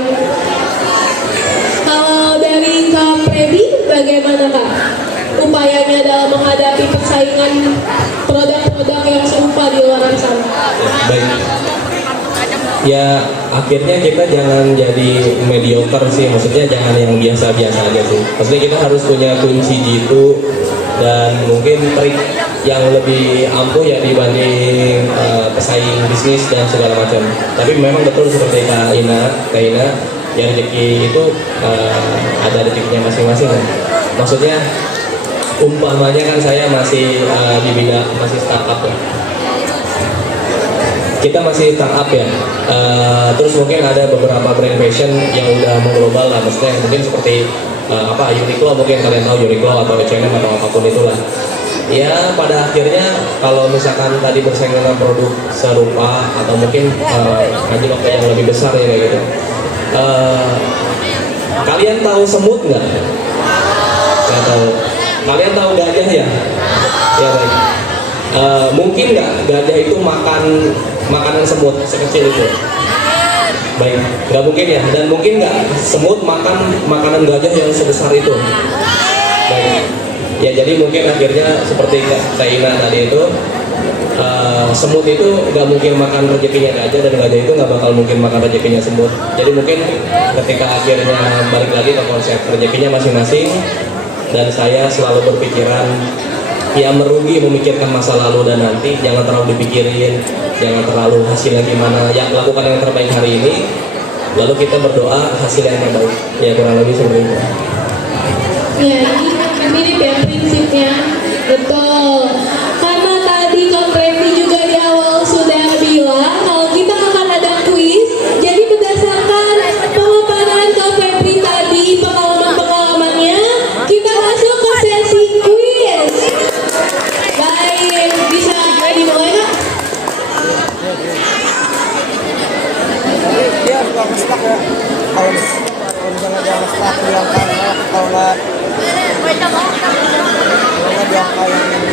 Kalau dari Kak Freddy, bagaimana kak upayanya dalam menghadapi persaingan produk-produk yang serupa di luar sana? Baik. Ya akhirnya kita jangan jadi mediocre sih, maksudnya jangan yang biasa-biasa aja sih. Maksudnya kita harus punya kunci jitu dan mungkin trik yang lebih ampuh ya dibanding pesaing bisnis dan segala macam. Tapi memang betul seperti Kak Ina, yang rezeki itu ada rezekinya masing-masing. Maksudnya umpamanya kan saya masih di bidang masih startup ya. Kita masih startup ya, terus mungkin ada beberapa brand fashion yang udah mengglobal lah, maksudnya mungkin seperti Uniqlo, mungkin kalian tahu Uniqlo atau H&M atau apapun itulah. Ya pada akhirnya kalau misalkan tadi bersaing dengan produk serupa atau mungkin anjlok yang lebih besar ya kayak gitu. Kalian tahu semut nggak? Nggak tahu. Kalian tahu gajah ya? Ya baik. Mungkin nggak gajah itu makan makanan semut sekecil itu? Baik, nggak mungkin ya. Dan mungkin nggak semut makan makanan gajah yang sebesar itu? Baik. Ya jadi mungkin akhirnya seperti Kak Ina tadi itu, semut itu nggak mungkin makan rezekinya gajah dan gajah itu nggak bakal mungkin makan rezekinya semut. Jadi mungkin ketika akhirnya balik lagi ke konsep rezekinya masing-masing, dan saya selalu berpikiran ya merugi memikirkan masa lalu dan nanti, jangan terlalu dipikirin, jangan terlalu hasilnya gimana, ya lakukan yang terbaik hari ini, lalu kita berdoa hasil yang terbaik. Ya kurang lebih seperti itu. Ya, ini mirip ya prinsipnya. Betul. Karena tadi Kak Freddy juga di awal sudah bilang kalau kita akan ada kuis. Jadi berdasarkan pemaparan Kak Freddy tadi, pengalaman-pengalamannya, kita masuk ke sesi kuis. Baik, bisa dimulai Kak? Dia suka ngestak ya. Kalau misalnya dia ngestak di angka, kalau nggak di angka yang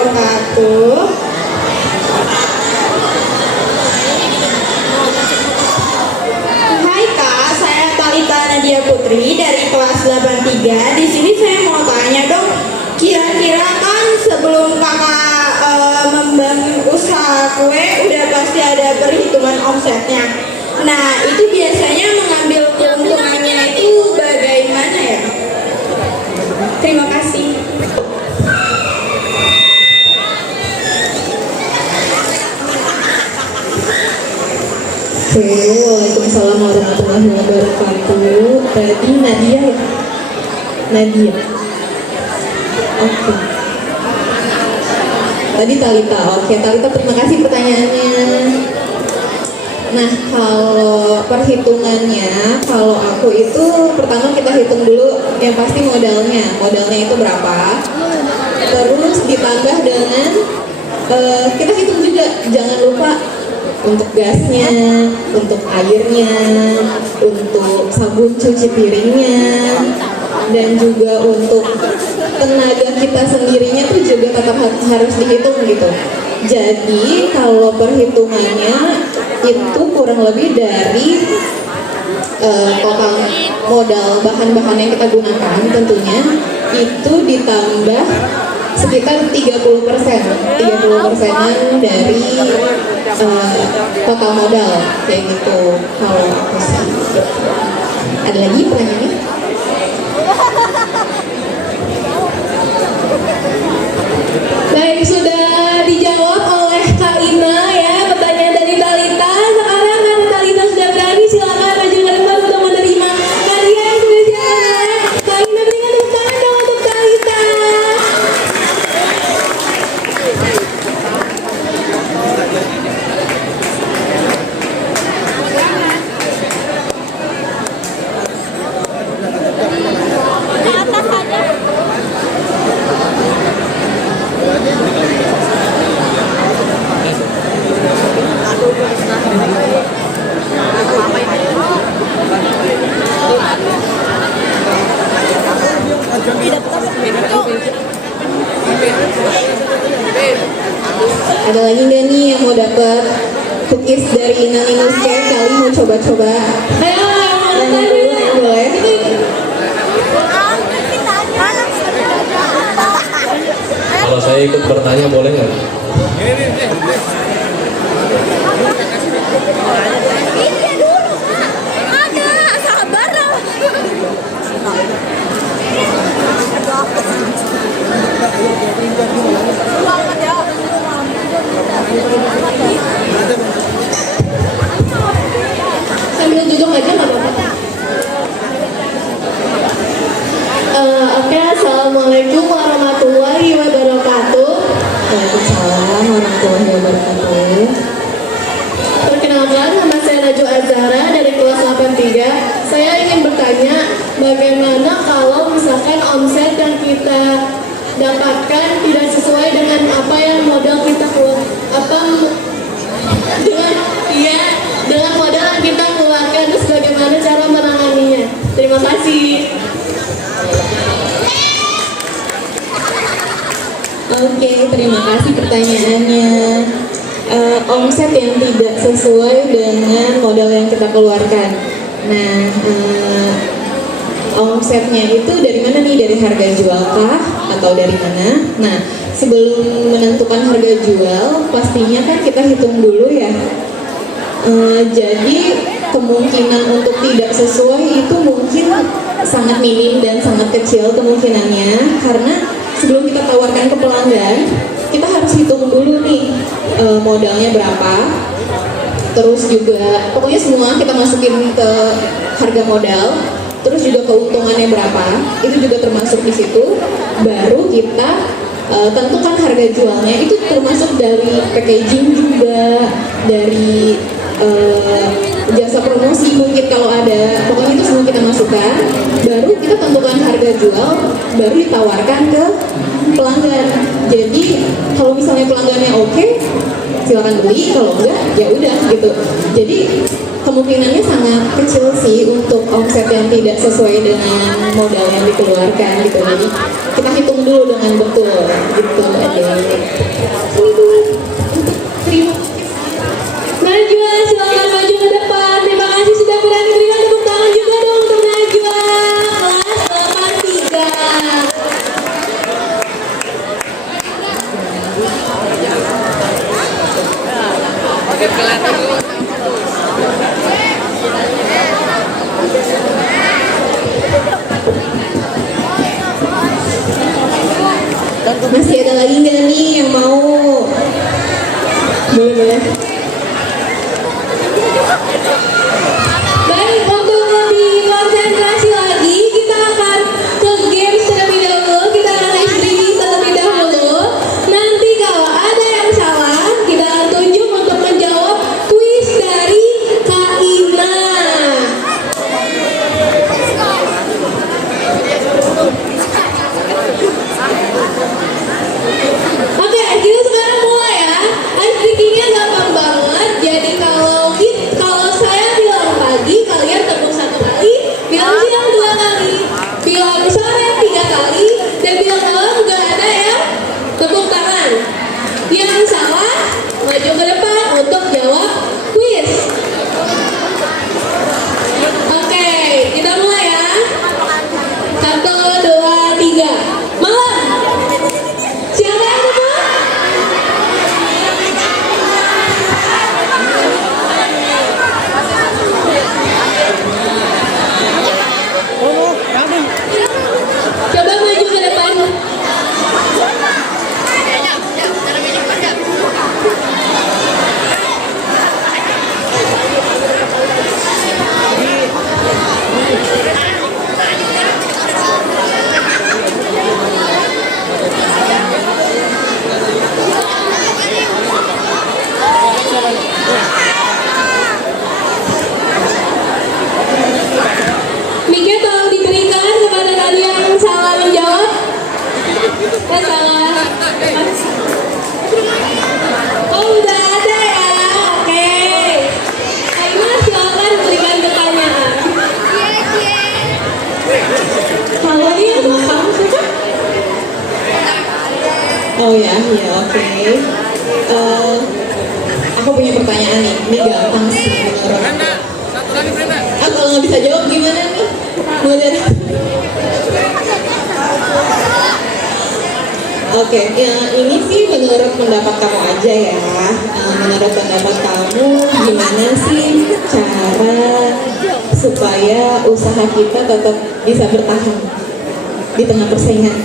wabarakatuh. Hai Kak, saya Talita Nadia Putri dari kelas 83. Di sini saya mau tanya dong, kira-kira kan sebelum Kakak membangun usaha kue udah pasti ada perhitungan omsetnya. Nah, itu biasanya mengambil keuntungannya itu bagaimana ya? Terima kasih. Oke, waalaikumsalam warahmatullahi wabarakatuh. Tadi Nadia ya? Nadia. Oke. Tadi Talita. Oke, Talita terima kasih pertanyaannya. Nah, kalau perhitungannya, kalau aku itu pertama kita hitung dulu yang pasti modalnya. Modalnya itu berapa? Terus ditambah dengan kita hitung juga, jangan lupa untuk gasnya, untuk airnya, untuk sabun cuci piringnya, dan juga untuk tenaga kita sendirinya tuh juga tetap harus dihitung gitu. Jadi kalau perhitungannya itu kurang lebih dari total modal bahan-bahan yang kita gunakan tentunya itu ditambah sekitar 30%-an dari total modal kayak gitu kalau aku sih. Ada lagi pertanyaannya? Baik, sudah dijawab oleh Kak Ina ya pertanyaan dari Talita. Sekarang karena Talita sudah berani, silakan maju ke depan untuk menerima hadiah yang sudah disiapkan. Kak Ina, berikan tepuk tangan dong untuk Talita. Ada lagi nggak nih yang mau dapat cookies dari Ina Minus Care? Kali mau coba-coba? Ayo, mau Yang tanya. dulu yang boleh. Kalau saya ikut bertanya boleh nggak? Sambil duduk aja nggak apa-apa. Oke, assalamualaikum warahmatullahi wabarakatuh. Waalaikumsalam warahmatullahi wabarakatuh. Perkenalkan, nama saya Najwa Azhara dari kelas 83. Saya ingin bertanya, bagaimana kalau misalkan omset yang kita dapatkan tidak sesuai dengan apa yang modal kita dengan modal yang kita keluarkan, terus bagaimana cara menanganinya? Terima kasih. Oke, terima kasih pertanyaannya. Omset yang tidak sesuai dengan modal yang kita keluarkan. Nah, omsetnya itu dari mana nih? Dari harga jual kah? Atau dari mana? Nah, sebelum menentukan harga jual, pastinya kan kita hitung dulu ya. Jadi kemungkinan untuk tidak sesuai itu mungkin sangat minim dan sangat kecil kemungkinannya, karena sebelum kita tawarkan ke pelanggan, kita harus hitung dulu nih modalnya berapa, terus juga pokoknya semua kita masukin ke harga modal, terus juga keuntungannya berapa, itu juga termasuk di situ. Baru kita tentukan harga jualnya, itu termasuk dari packaging juga, dari jasa promosi mungkin kalau ada, pokoknya itu semua kita masukkan. Baru kita tentukan harga jual, baru ditawarkan ke pelanggan. Jadi kalau misalnya pelanggannya oke, silakan beli, kalau enggak ya udah gitu. Jadi kemungkinannya sangat kecil sih untuk omset yang tidak sesuai dengan modal yang dikeluarkan gitu. Jadi kita hitung dulu dengan betul gitu. Terima. Najwa, silakan maju ke depan. Terima kasih sudah berani, berikan tepuk tangan juga dong untuk Najwa kelas 83. Masih ada lagi nggak nih yang mau? Boleh. Baik, untuk lebih konsentrasi lagi, kita akan ke games terlebih dahulu. Kita akan ice breathing terlebih dahulu. Nanti kalau ada yang salah, kita akan tunjuk untuk menjawab kuis dari Kak Ina. Oke, kita sekarang mulai ya. Ice breathingnya gampang banget. Jadi kalau saya bilang pagi, kalian tepuk 1 kali, bilang siang 2 kali, bilang sore 3 kali, dan bilang malam nggak ada yang tepuk tangan. Yang salah maju ke depan untuk jawab kuis. Oke, kita mulai ya. 1, 2, 3. Malam. Siapa yang tepuk? Coba maju ke depan. Miknya tolong diberikan kepada tadi yang salah menjawab. Salah. Oh, udah ada ya. Oke. Aina, silakan berikan pertanyaan. Kalau ini yang kamu suka? Oh ya, oke. Aku punya pertanyaan nih. Ini gampang sih menurut. Kalau nggak bisa jawab gimana nih? Boleh. Oke, ya, ini sih menurut pendapat kamu aja ya. Menurut pendapat kamu, gimana sih cara supaya usaha kita tetap bisa bertahan di tengah persaingan?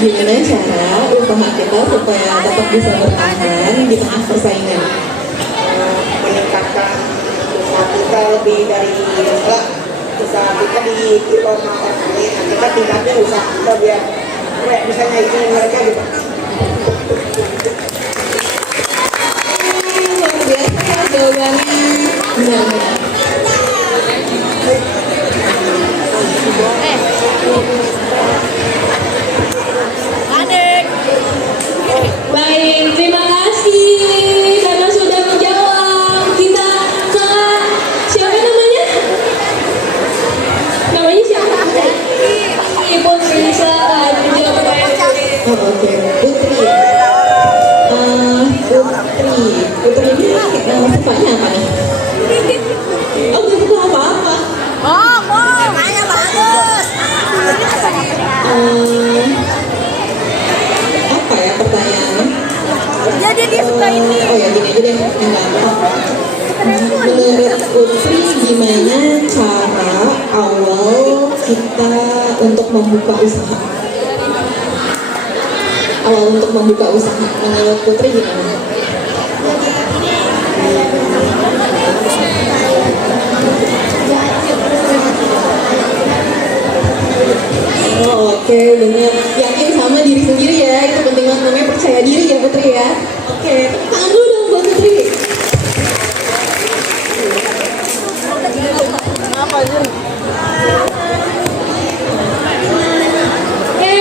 Gimana cara usaha kita supaya tetap bisa bertahan di tengah persaingan? Meningkatkan usaha kita lebih dari usaha kita di orang lain. Kita tingkatin usaha kita biar kayak bisa naikin mereka gitu. Luar biasa ya jawabannya. Benar. Baik, terima kasih karena sudah menjawab. Kita ke siapa namanya? Namanya siapa? Ibu Putri, silakan menjawab pertanyaan. Oh, oke, Putri. Putri ini sukanya apa nih? Oh, gak suka apa-apa. Makanya bagus. Apa ya pertanyaannya? Jadi dia suka ini. Oh ya, gini aja deh, yang gampang. Menurut Putri, gimana cara awal kita untuk membuka usaha? Awal untuk membuka usaha, menurut Putri gimana? Oh, oke, bener. Yakin sama diri sendiri ya, itu penting banget, namanya percaya diri ya Putri ya. Oke, tangan dulu dong buat Putri. Oke,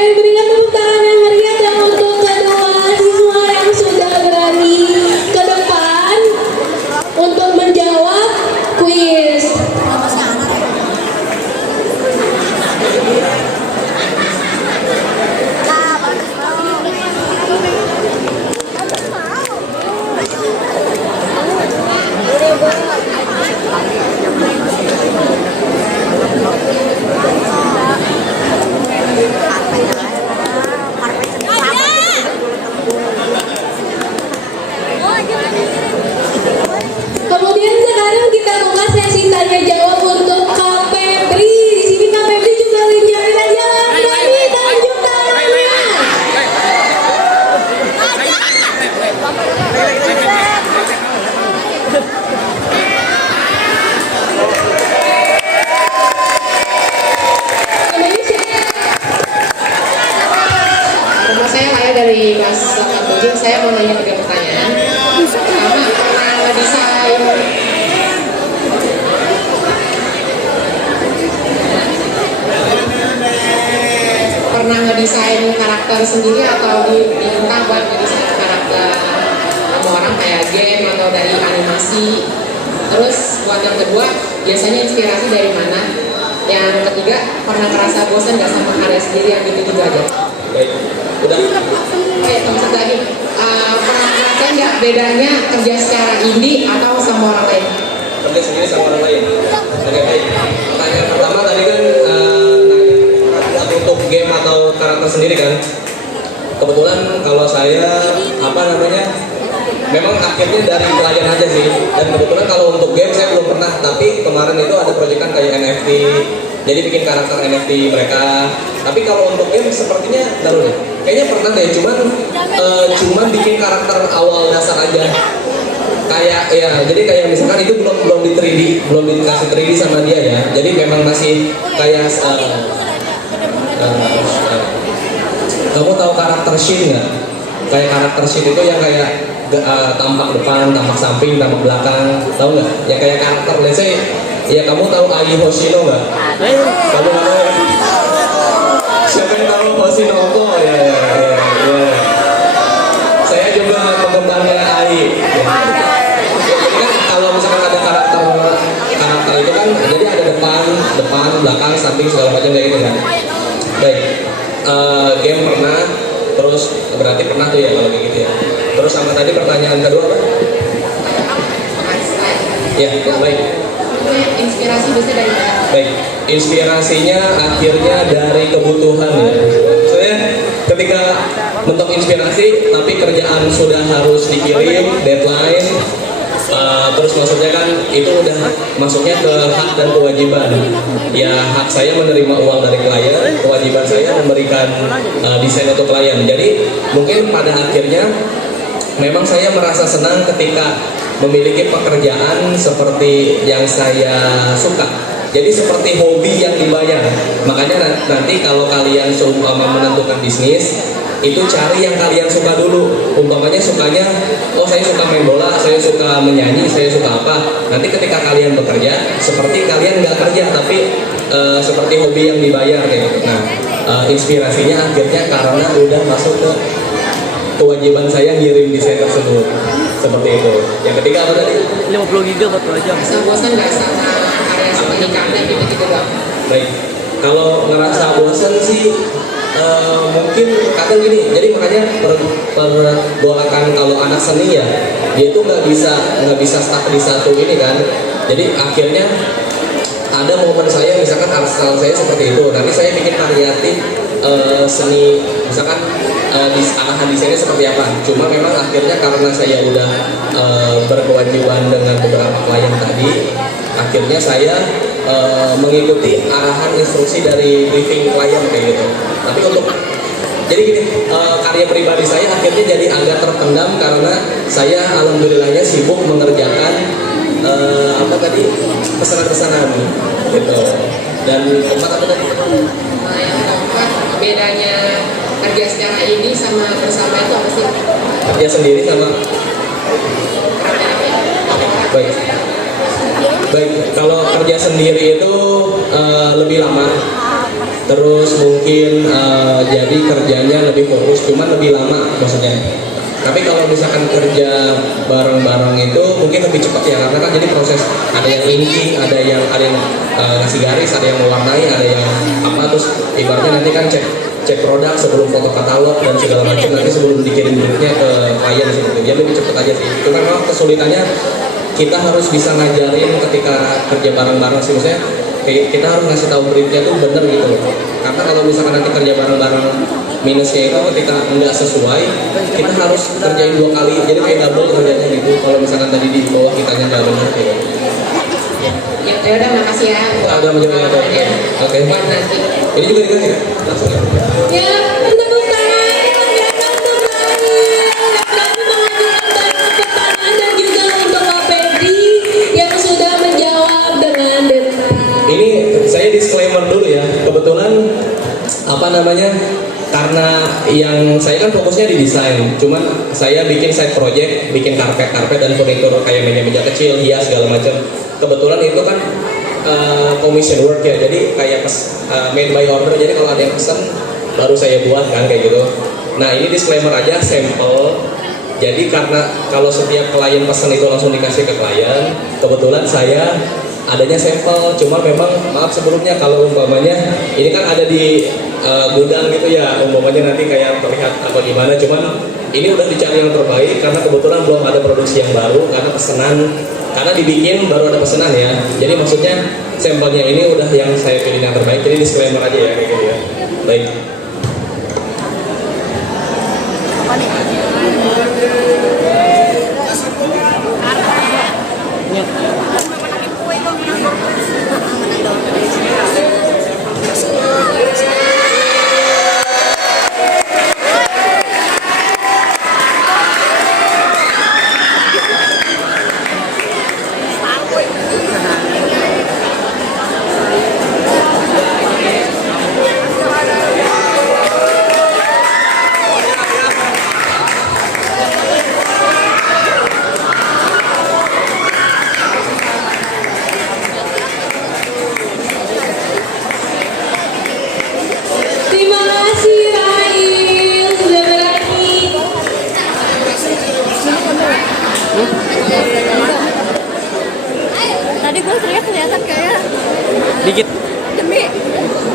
kelas 87 saya mau nanya 3 pertanyaan. Pertama, pernah ngedesain karakter sendiri atau diminta buat ngedesain karakter sama orang kayak game atau dari animasi? Terus buat yang kedua, biasanya inspirasi dari mana? Yang ketiga, pernah merasa bosan nggak sama karya sendiri yang gitu-gitu aja? Baik, udah. Maksud lagi, pernah ngerasain nggak bedanya kerja secara indie atau sama orang lain? Kerja sendiri sama orang lain. Oke, baik. Pertanyaan pertama tadi kan nanya untuk game atau karakter sendiri kan. Kebetulan kalau saya memang akhirnya dari klien aja sih. Dan kebetulan kalau untuk game saya belum pernah, tapi kemarin itu ada proyekan kayak NFT. Jadi bikin karakter NFT mereka. Tapi kalau untuk game sepertinya baru deh. Kayaknya pernah deh, cuman bikin karakter awal dasar aja. Jadi kayak misalkan itu belum di 3D, belum dikasih 3D sama dia ya. Jadi memang masih kayak kamu tahu karakter Shin nggak? Kayak karakter Shin itu yang kayak tampak depan, tampak samping, tampak belakang, tahu nggak? Yang kayak karakter, let's say, ya kamu tahu Ai Hoshino nggak? Kamu nggak tahu ya? Siapa yang tahu Hoshino? Ya. Saya juga penggemarnya Ai. Jadi kan kalau misalkan ada karakter itu kan, jadi ada depan, belakang, samping segala macam kayak gitu kan. Baik, game pernah, terus berarti pernah tuh ya kalau kayak gitu ya. Terus sama tadi pertanyaan kedua apa? Ya, baik. Inspirasi bisa dari mana? Baik, inspirasinya akhirnya dari kebutuhan ya. Soalnya ketika mentok inspirasi, tapi kerjaan sudah harus dikirim, deadline, terus maksudnya kan itu udah masuknya ke hak dan kewajiban. Ya hak saya menerima uang dari klien, kewajiban saya memberikan desain untuk klien. Jadi mungkin pada akhirnya memang saya merasa senang ketika memiliki pekerjaan seperti yang saya suka. Jadi seperti hobi yang dibayar. Makanya nanti kalau kalian seumpama menentukan bisnis, itu cari yang kalian suka dulu. Umpamanya sukanya, saya suka main bola, saya suka menyanyi, saya suka apa. Nanti ketika kalian bekerja, seperti kalian nggak kerja, tapi seperti hobi yang dibayar gitu. Nah, inspirasinya akhirnya karena udah masuk ke kewajiban saya ngirim desain tersebut. Seperti itu. Yang ketiga apa tadi? 50 giga 4 jam. Bisa bosan nggak sama karya sendiri karena gitu-gitu doang? Baik, kalau ngerasa bosan sih mungkin kadang gini. Jadi makanya pergolakan kalau anak seni ya, dia itu nggak bisa stuck di satu ini kan. Jadi akhirnya ada momen saya misalkan asal saya seperti itu, nanti saya bikin variatif seni, misalkan arahan desainnya seperti apa. Cuma memang akhirnya karena saya udah berkewajiban dengan beberapa klien tadi, akhirnya saya mengikuti arahan instruksi dari briefing klien kayak gitu. Tapi jadi gini, karya pribadi saya akhirnya jadi agak terpendam karena saya alhamdulillahnya sibuk mengerjakan pesanan-pesanan gitu. Dan keempat apa tadi? Yang keempat, bedanya kerja secara ini sama bersama itu apa sih? Kerja sendiri sama baik. Kalau kerja sendiri itu lebih lama, terus mungkin jadi kerjanya lebih fokus, cuman lebih lama maksudnya. Tapi kalau misalkan kerja bareng-bareng itu mungkin lebih cepat ya, karena kan jadi proses, ada yang inking, ada yang ngasih garis, ada yang mewarnai, ada yang apa, terus ibaratnya nanti kan cek produk sebelum foto katalog dan segala macam, nanti sebelum dikirim briefnya ke klien seperti itu. Dia lebih cepat aja sih. Cuma memang kesulitannya kita harus bisa ngajarin ketika kerja bareng-bareng sih, maksudnya kita harus ngasih tahu briefnya tuh bener gitu loh. Karena kalau misalkan nanti kerja bareng-bareng, minusnya itu ketika nggak sesuai, kita harus kerjain 2 kali, jadi kayak double kerjanya gitu. Kalau misalkan tadi di bawah kitanya nggak bener gitu. Ya udah, makasih ya. Ada menjawab apa? Oke. Buat nanti. Ini juga dikasih ya? Langsung ya? Ya, tepuk tangan yang berani mengajukan pertanyaan dan juga untuk Pak Febri yang sudah menjawab dengan benar. Ini saya disclaimer dulu ya. Kebetulan karena yang saya kan fokusnya di desain, cuman saya bikin side project, bikin karpet dan furnitur kayak meja-meja kecil, hias segala macam. Kebetulan itu kan commission work ya, jadi kayak made by order. Jadi kalau ada yang pesan baru saya buat kan kayak gitu. Nah ini disclaimer aja, sampel. Jadi karena kalau setiap klien pesan itu langsung dikasih ke klien, kebetulan saya adanya sampel. Cuma memang maaf sebelumnya kalau umpamanya ini kan ada di gudang gitu ya, umpamanya nanti kayak terlihat apa gimana. Cuman ini udah dicari yang terbaik karena kebetulan belum ada produksi yang baru karena pesanan, karena dibikin baru ada pesanan ya. Jadi maksudnya sampelnya ini udah yang saya pilih yang terbaik. Jadi disclaimer aja ya kayak gitu ya. Baik. Terima kasih Rail sudah berani. Tadi gue teriak kelihatan kayak Dikit. demi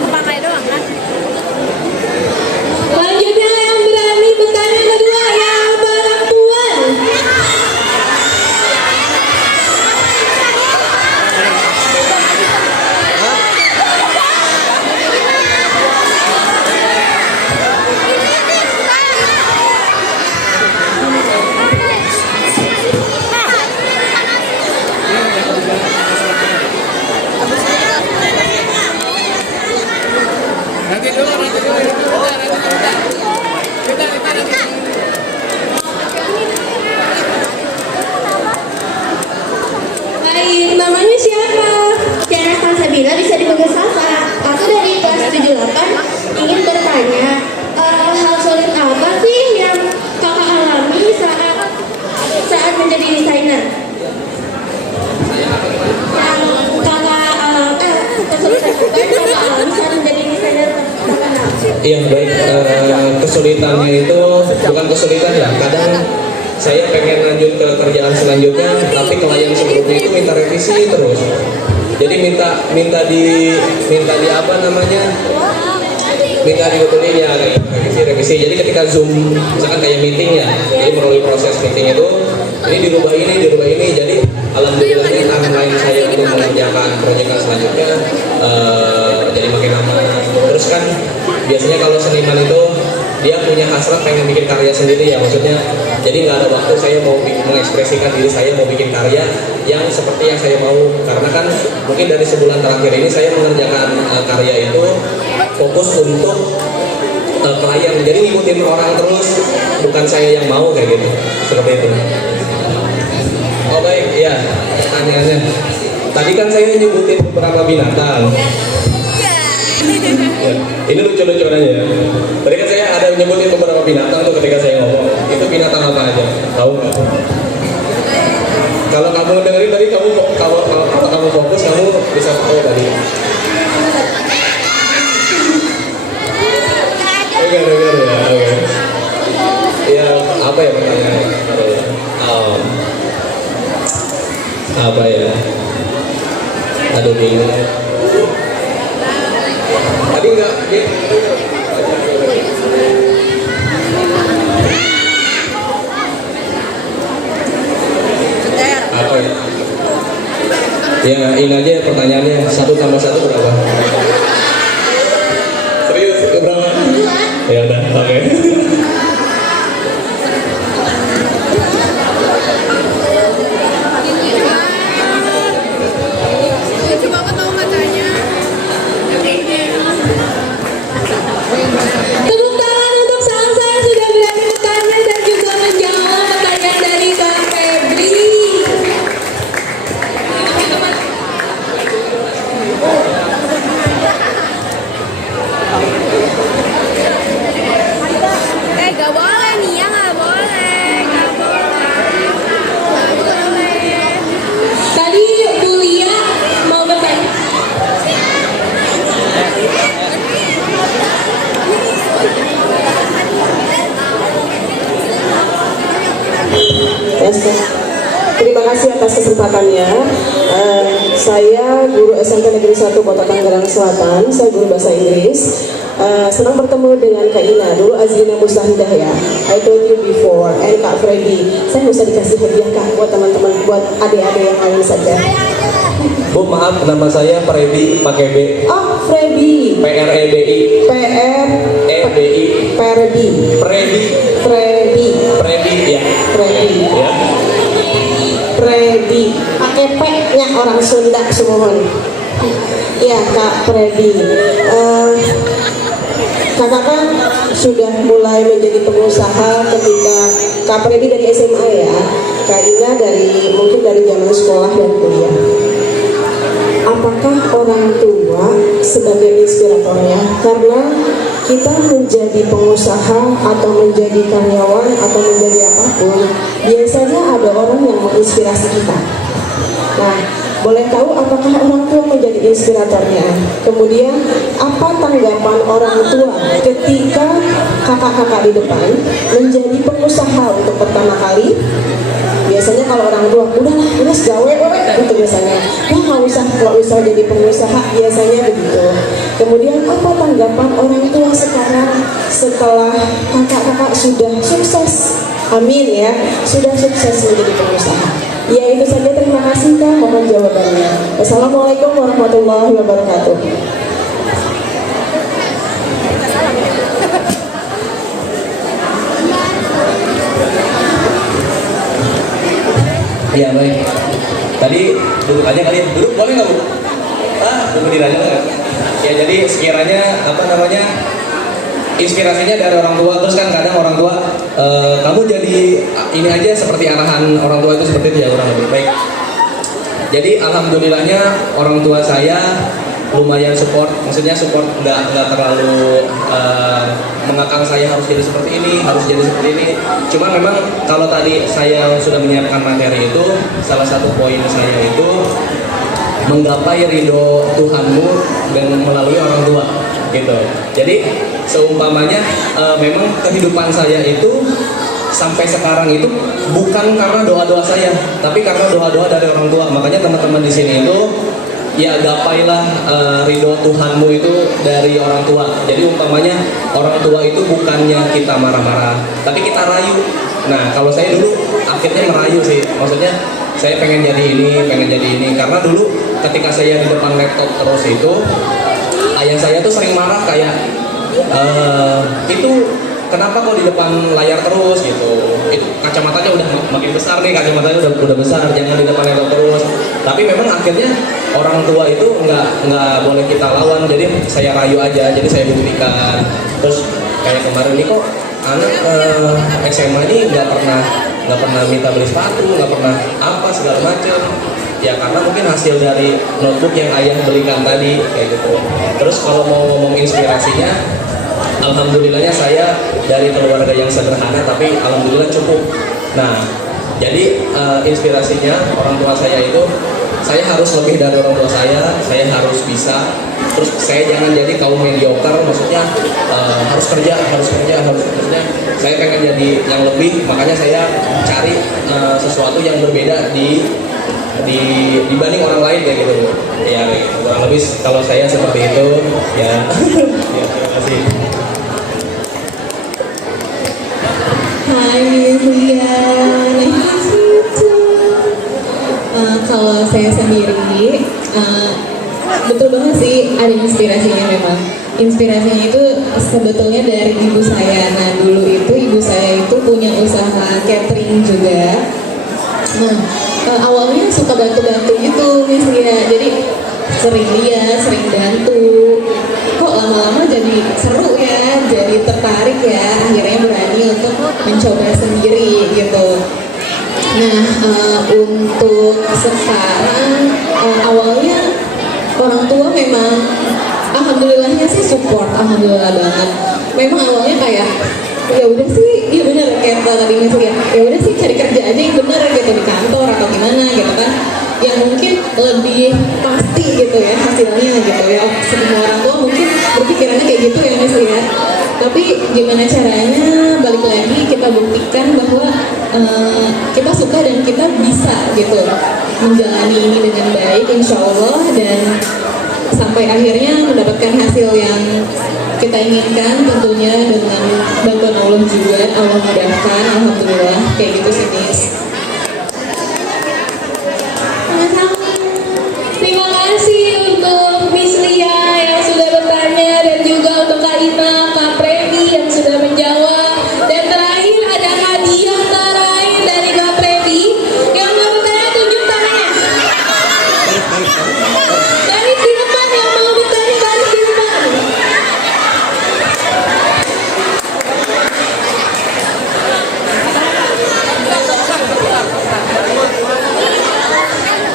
pakai doang kan. Selanjutnya yang berani pertanyaan kedua yang perempuan. Baik, namanya siapa? Tiara Salsabila, bisa dipanggil Salsa. Aku dari kelas 78 ingin bertanya, hal sulit apa sih yang kakak alami saat menjadi desainer? Yang kakak kesulitan apa yang kakak alami saat menjadi desainer terkenal? Iya baik, kesulitannya itu bukan kesulitan ya. Kadang saya pengen lanjut ke kerjaan selanjutnya, tapi klien sebelumnya itu minta revisi terus. Jadi minta di apa namanya? Minta dibetulin ya kayak revisi. Jadi ketika Zoom misalkan kayak meeting ya, jadi melalui proses meeting itu ini dirubah ini. Jadi alhamdulillahnya timeline saya untuk mengerjakan proyek selanjutnya jadi makin lama. Terus kan biasanya kalau seniman itu dia punya hasrat pengen bikin karya sendiri ya, maksudnya jadi nggak ada waktu saya mau mengekspresikan diri saya mau bikin karya yang seperti yang saya mau, karena kan mungkin dari sebulan terakhir ini saya mengerjakan karya itu fokus untuk klien, jadi ngikutin orang terus, bukan saya yang mau kayak gitu, seperti itu. Oh baik, ya pertanyaannya tadi kan saya nyebutin beberapa binatang. Ya, ini lucu-lucuan aja ya. Tadi kan saya ada nyebutin beberapa binatang tuh ketika saya ngomong. Itu binatang apa aja? Tahu nggak? Kalau kamu dengerin tadi kalau kamu fokus kamu bisa tahu tadi. Oke, dengar ya. Oke. Ya, apa ya pertanyaannya? Apa ya? Aduh bingung. Tadi enggak apa ya? Ya ini aja pertanyaannya, 1 tambah 1 berapa? Serius berapa? Ya udah, oke. Lucu banget tau matanya. Tepuk tangan untuk Salsa yang sudah berani bertanya dan juga menjawab pertanyaan dari Kak Febri. Yes. Terima kasih atas kesempatannya. Saya guru SMP Negeri 1 Kota Tangerang Selatan. Saya guru bahasa Inggris. Senang bertemu dengan Kak Ina. Dulu Azrina Mustahidah ya. I told you before. And Kak Freddy. Saya nggak usah dikasih hadiah Kak buat teman-teman, buat adik-adik yang lain saja. Bu, maaf, nama saya Freddy pakai B. Oh, Freddy. PREBI. PREBI. Freddy. Freddy. Freddy ya. Freddy. Ya. Freddy. Pakai P-nya orang Sunda semua. Ya, Kak Freddy. Kakak kan sudah mulai menjadi pengusaha ketika Kak Freddy dari SMA ya. Kak Ina mungkin dari zaman sekolah dan kuliah. Apakah orang tua sebagai inspiratornya? Karena kita menjadi pengusaha atau menjadi karyawan atau menjadi apapun, biasanya ada orang yang menginspirasi kita. Nah, boleh tahu apakah orang tua menjadi inspiratornya? Kemudian, apa tanggapan orang tua ketika kakak-kakak di depan menjadi pengusaha untuk pertama kali? Biasanya kalau orang tua, udah gawe itu biasanya, nggak usah jadi pengusaha, biasanya begitu. Kemudian apa tanggapan orang tua sekarang setelah kakak-kakak sudah sukses, amin ya, sudah sukses menjadi pengusaha? Ya itu saja, terima kasih Kak, mohon jawabannya. Wassalamualaikum warahmatullahi wabarakatuh. Iya baik. Tadi duduk aja kali, duduk boleh nggak Bu? Berdiri aja nggak? Ya jadi sekiranya inspirasinya dari orang tua, terus kan kadang orang tua kamu jadi ini aja seperti arahan orang tua itu seperti itu ya kurang lebih baik. Jadi alhamdulillahnya orang tua saya lumayan support, maksudnya support nggak terlalu mengekang saya harus jadi seperti ini, harus jadi seperti ini. Cuma memang kalau tadi saya sudah menyiapkan materi itu, salah satu poin saya itu menggapai ridho Tuhanmu dan melalui orang tua gitu. Jadi seumpamanya memang kehidupan saya itu sampai sekarang itu bukan karena doa-doa saya, tapi karena doa-doa dari orang tua. Makanya teman-teman di sini itu ya gapailah ridho Tuhanmu itu dari orang tua. Jadi umpamanya orang tua itu bukannya kita marah-marah, tapi kita rayu. Nah kalau saya dulu akhirnya merayu sih, maksudnya saya pengen jadi ini, karena dulu ketika saya di depan laptop terus itu ayah saya tuh sering marah kayak itu kenapa kok di depan layar terus gitu, itu kacamatanya udah makin besar nih, kacamatanya udah besar, jangan di depan laptop terus. Tapi memang akhirnya orang tua itu nggak boleh kita lawan, jadi saya rayu aja, jadi saya buktikan. Terus kayak kemarin ini kok anak SMA ini nggak pernah minta beli sepatu, nggak pernah apa segala macam. Ya karena mungkin hasil dari notebook yang ayah belikan tadi kayak gitu. Terus kalau mau ngomong inspirasinya, alhamdulillahnya saya dari keluarga yang sederhana tapi alhamdulillah cukup. Nah jadi inspirasinya orang tua saya itu, saya harus lebih dari orang tua saya harus bisa. Terus saya jangan jadi kaum mediocre, maksudnya harus kerja. Maksudnya saya pengen jadi yang lebih, makanya saya cari sesuatu yang berbeda dibanding orang lain kayak gitu. Ya kurang lebih kalau saya seperti itu ya. Ya terima kasih. Hai Miss Lia, nice to meet you. Kalau saya sendiri, betul banget sih ada inspirasinya memang. Inspirasinya itu sebetulnya dari ibu saya. Nah dulu itu ibu saya itu punya usaha catering juga. Nah awalnya suka bantu-bantu gitu Miss Lia, jadi sering lihat, sering bantu. Kok lama-lama jadi seru ya, jadi tertarik ya, akhirnya berani untuk mencoba sendiri gitu. Nah untuk sekarang awalnya orang tua memang alhamdulillahnya sih support, alhamdulillah banget. Memang awalnya kayak ya udah sih, iya bener kayak tadi misalnya ya udah sih cari kerja aja yang bener gitu di kantor atau gimana gitu kan, yang mungkin lebih pasti gitu ya hasilnya gitu ya. Semua orang tua mungkin berpikirannya kayak gitu ya Miss ya. Tapi gimana caranya balik lagi kita buktikan bahwa kita suka dan kita bisa gitu menjalani ini dengan baik insya Allah, dan sampai akhirnya mendapatkan hasil yang kita inginkan tentunya dengan bantuan Allah juga. Allah mudahkan, alhamdulillah, kayak gitu sih Nis. Terima kasih untuk Miss Lia yang sudah bertanya, dan juga untuk Kak Ina, Kak Premi yang sudah menjawab. Dan terakhir ada hadiah terakhir dari Kak Premi. Yang mau bertanya tunjuk tangannya. Garis di depan, yang mau bertanya garis di depan.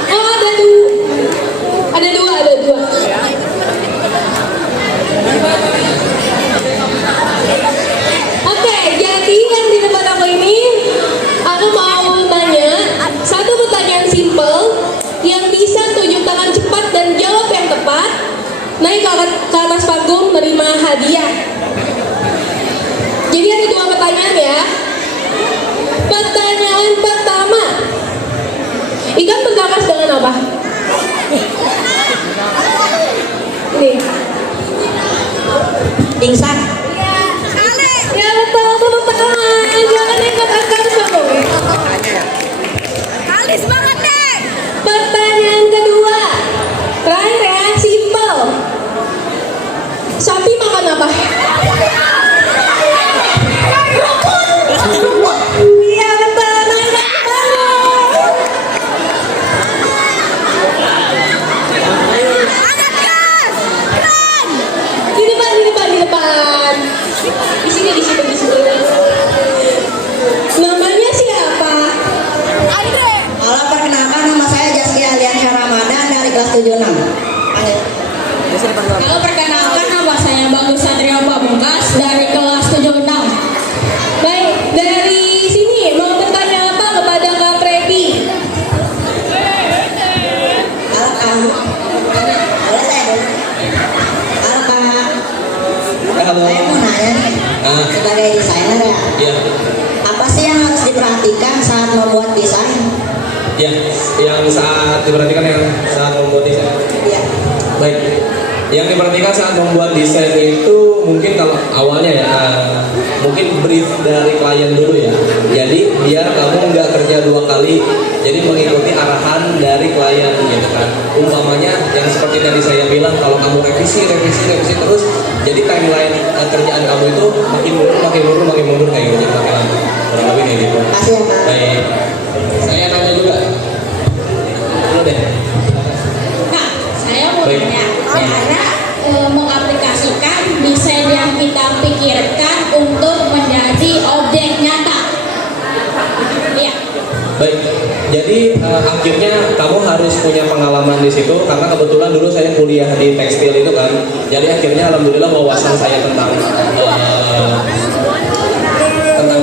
Oh, ada dua. Oke, jadi yang di depan aku ini, aku mau tanya satu pertanyaan simple yang bisa tunjuk tangan cepat dan jawab yang tepat, naik ke atas panggung menerima hadiah. Jadi ada dua pertanyaan ya. Pertanyaan pertama, ikan bernapas dengan apa? Ini. Pingsan. Ya betul, tepuk tangan. Jangan ikut akar kamu. Alis banget deh. Pertanyaan kedua, terakhir ya, simple. Sapi makan apa? Iya betul, naik ke panggung. Angkat gas. Run. Di depan. Di sini. Namanya siapa? Andre. Halo, perkenalkan nama saya Jaskia Aliansyah Ramadan dari kelas 76. Halo, perkenalkan nama saya Bagus Satrio Pamungkas dari kelas 76. Baik, dari sini mau bertanya apa kepada Kak Prebi? Halo Kak. Halo saya dulu. Halo Kak. Halo. Saya mau nanya nih, sebagai desainer ya, Ya, apa sih yang harus diperhatikan saat membuat desain? ya, yang saat diperhatikan saat membuat desain. Ya. Baik, yang diperhatikan saat membuat desain itu mungkin kalau awalnya ya, mungkin brief dari klien dulu ya. Jadi biar kamu nggak kerja dua kali, jadi mengikuti arahan dari klien gitu kan. Umpamanya yang seperti tadi saya bilang, kalau kamu revisi terus, jadi timeline kerjaan kamu itu makin mundur kayak gitu, makin lama. Kurang lebih kayak gitu. Kasih ya Kak. Baik, saya nanya juga. Dulu deh. Nah, saya mau Baik. tanya, cara mengaplikasikan desain yang kita pikirkan untuk menjadi objek nyata. Iya. Baik, jadi akhirnya kamu harus punya pengalaman di situ, karena kebetulan dulu saya kuliah di tekstil itu kan. Jadi akhirnya alhamdulillah wawasan saya tentang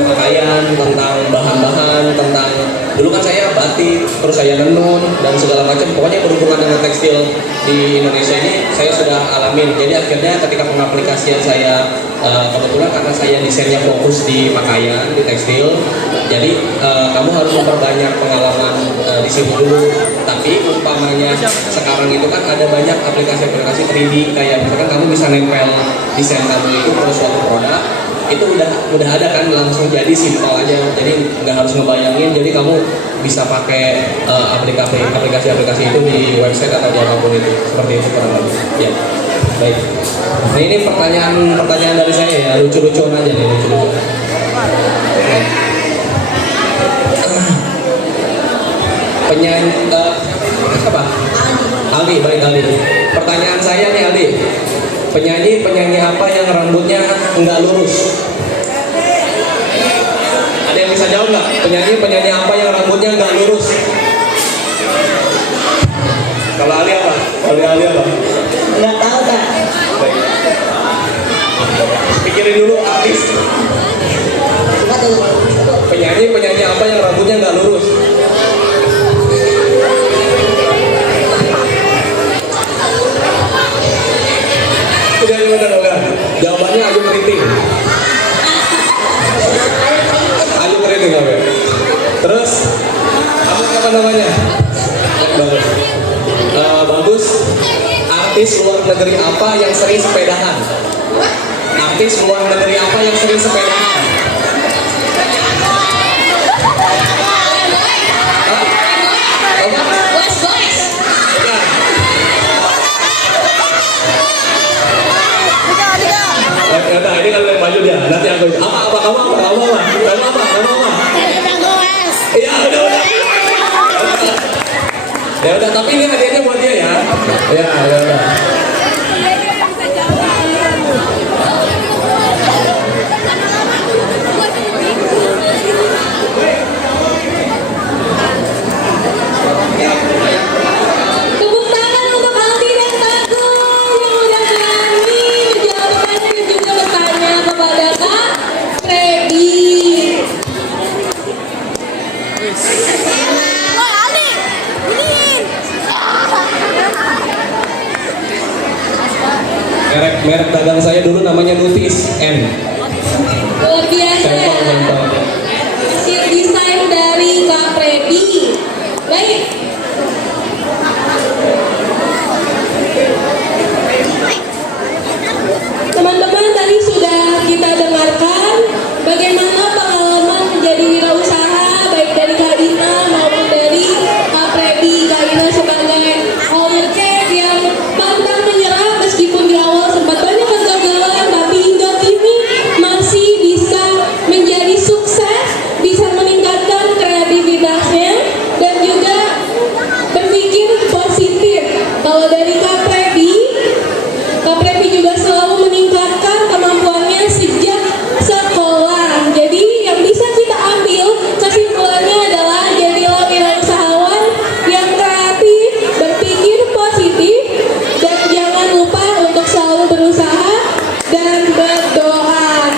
pakaian, tentang bahan-bahan, tentang dulu kan saya batik, terus saya nenun dan segala macam. Pokoknya berhubungan dengan tekstil di Indonesia ini saya sudah alamin. Jadi akhirnya ketika pengaplikasian saya kebetulan karena saya desainnya fokus di pakaian, di tekstil. Jadi kamu harus memperbanyak pengalaman di situ dulu. Tapi umpamanya sekarang itu kan ada banyak aplikasi-aplikasi 3D, kayak misalkan kamu bisa nempel desain kamu itu ke suatu produk, itu udah ada kan, langsung jadi simpel aja, jadi nggak harus ngebayangin. Jadi kamu bisa pakai aplikasi-aplikasi itu di website atau di apapun itu, seperti itu kurang lebih. Ya, baik. Nah ini pertanyaan dari saya ya, lucu-lucuan aja nih, lucu-lucuan. Penyanyi apa? Aldi, baik Aldi. Pertanyaan saya nih Aldi, penyanyi apa yang rambutnya nggak lurus? Ada yang bisa jawab nggak? Penyanyi apa yang rambutnya nggak lurus? Kalau Ali apa? Ali apa? Nggak tahu Kak. Baik. Pikirin dulu artis. Coba dulu. Penyanyi apa yang rambutnya nggak lurus? Udah. Jawabannya Ayu Kriting. Terus kamu apa namanya? Bagus. Bagus. Artis luar negeri apa yang sering sepedahan? Artis luar negeri apa yang sering sepedahan? West Boys. Nah, ini kalau yang maju dia, nanti aku apa kamu apa? Iya udah. Ya udah, tapi ini hadiahnya buat dia ya. Ya udah. Tepuk tangan untuk Aldi dan Tagung yang udah berani menjawab pertanyaan dan juga bertanya kepada Kak Freddy. Woi, Ali. Ini. Merek dagang saya dulu namanya Nutis M. Luar biasa ya. Sampel. Hasil desain dari Kak Freddy. Baik. Teman-teman, tadi sudah kita dengarkan bagaimana pengalaman menjadi wirausaha baik dari Kak Dina maupun dari Kak Freddy. Kak Dina sebagai owner cake yang pantang menyerah meskipun di awal sempat banyak kegagalan, tapi hingga kini masih bisa menjadi sukses, bisa meningkatkan kreativitasnya dan juga berpikir positif. Kalau dari Kak Freddy juga selalu meningkatkan kemampuannya sejak sekolah. Jadi yang bisa kita ambil kesimpulannya adalah jadilah wirausahawan yang kreatif, berpikir positif, dan jangan lupa untuk selalu berusaha dan berdoa.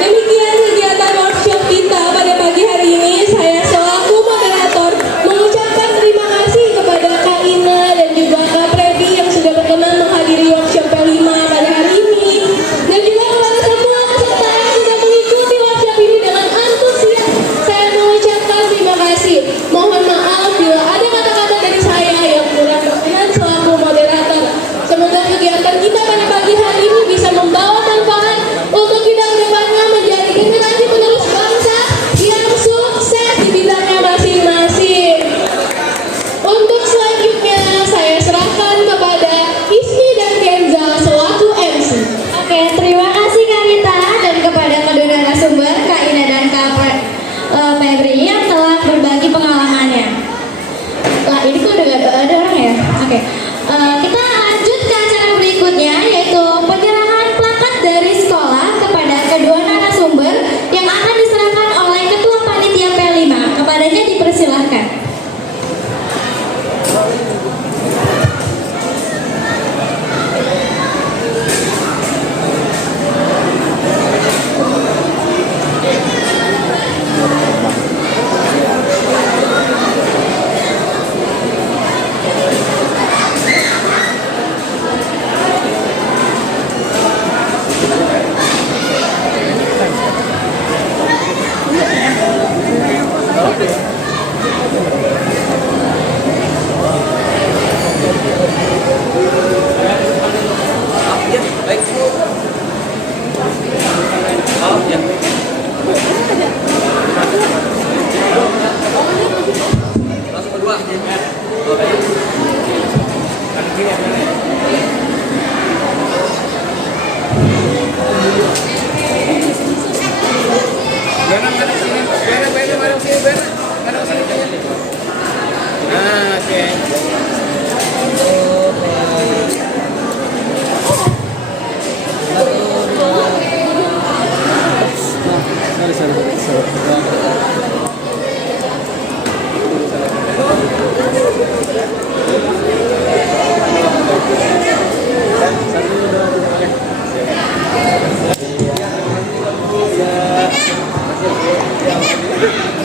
Demikian kegiatan workshop kita pada pagi hari ini. Saya selaku moderator mengucapkan terima kasih kepada Kak Ina dan juga Kak Freddy yang sudah berkenan menghadiri workshop kelima pada hari ini, dan juga kepada semua peserta yang sudah mengikuti workshop ini dengan antusias. Saya mengucapkan terima kasih. Mohon maaf bila ada kata-kata dari saya yang kurang berkenan selaku moderator. Semoga kegiatan kita pada pagi hari ini bisa membawa manfaat untuk kita ke depannya menjadi generasi penerus bangsa yang sukses di bidangnya masing-masing. Untuk selanjutnya saya serahkan kepada Ismi dan Kenza selaku MC. Oke, terima kasih Kak Rita dan kepada kedua narasumber Kak Ina dan Kak Febri yang telah berbagi pengalamannya. Lah, ini kok udah gak ada orang ya? Oke, kita lanjut ke acara berikutnya yaitu penyerahan plakat dari sekolah kepada kedua narasumber yang akan diserahkan oleh Ketua Panitia P5. Kepadanya dipersilahkan. Ya.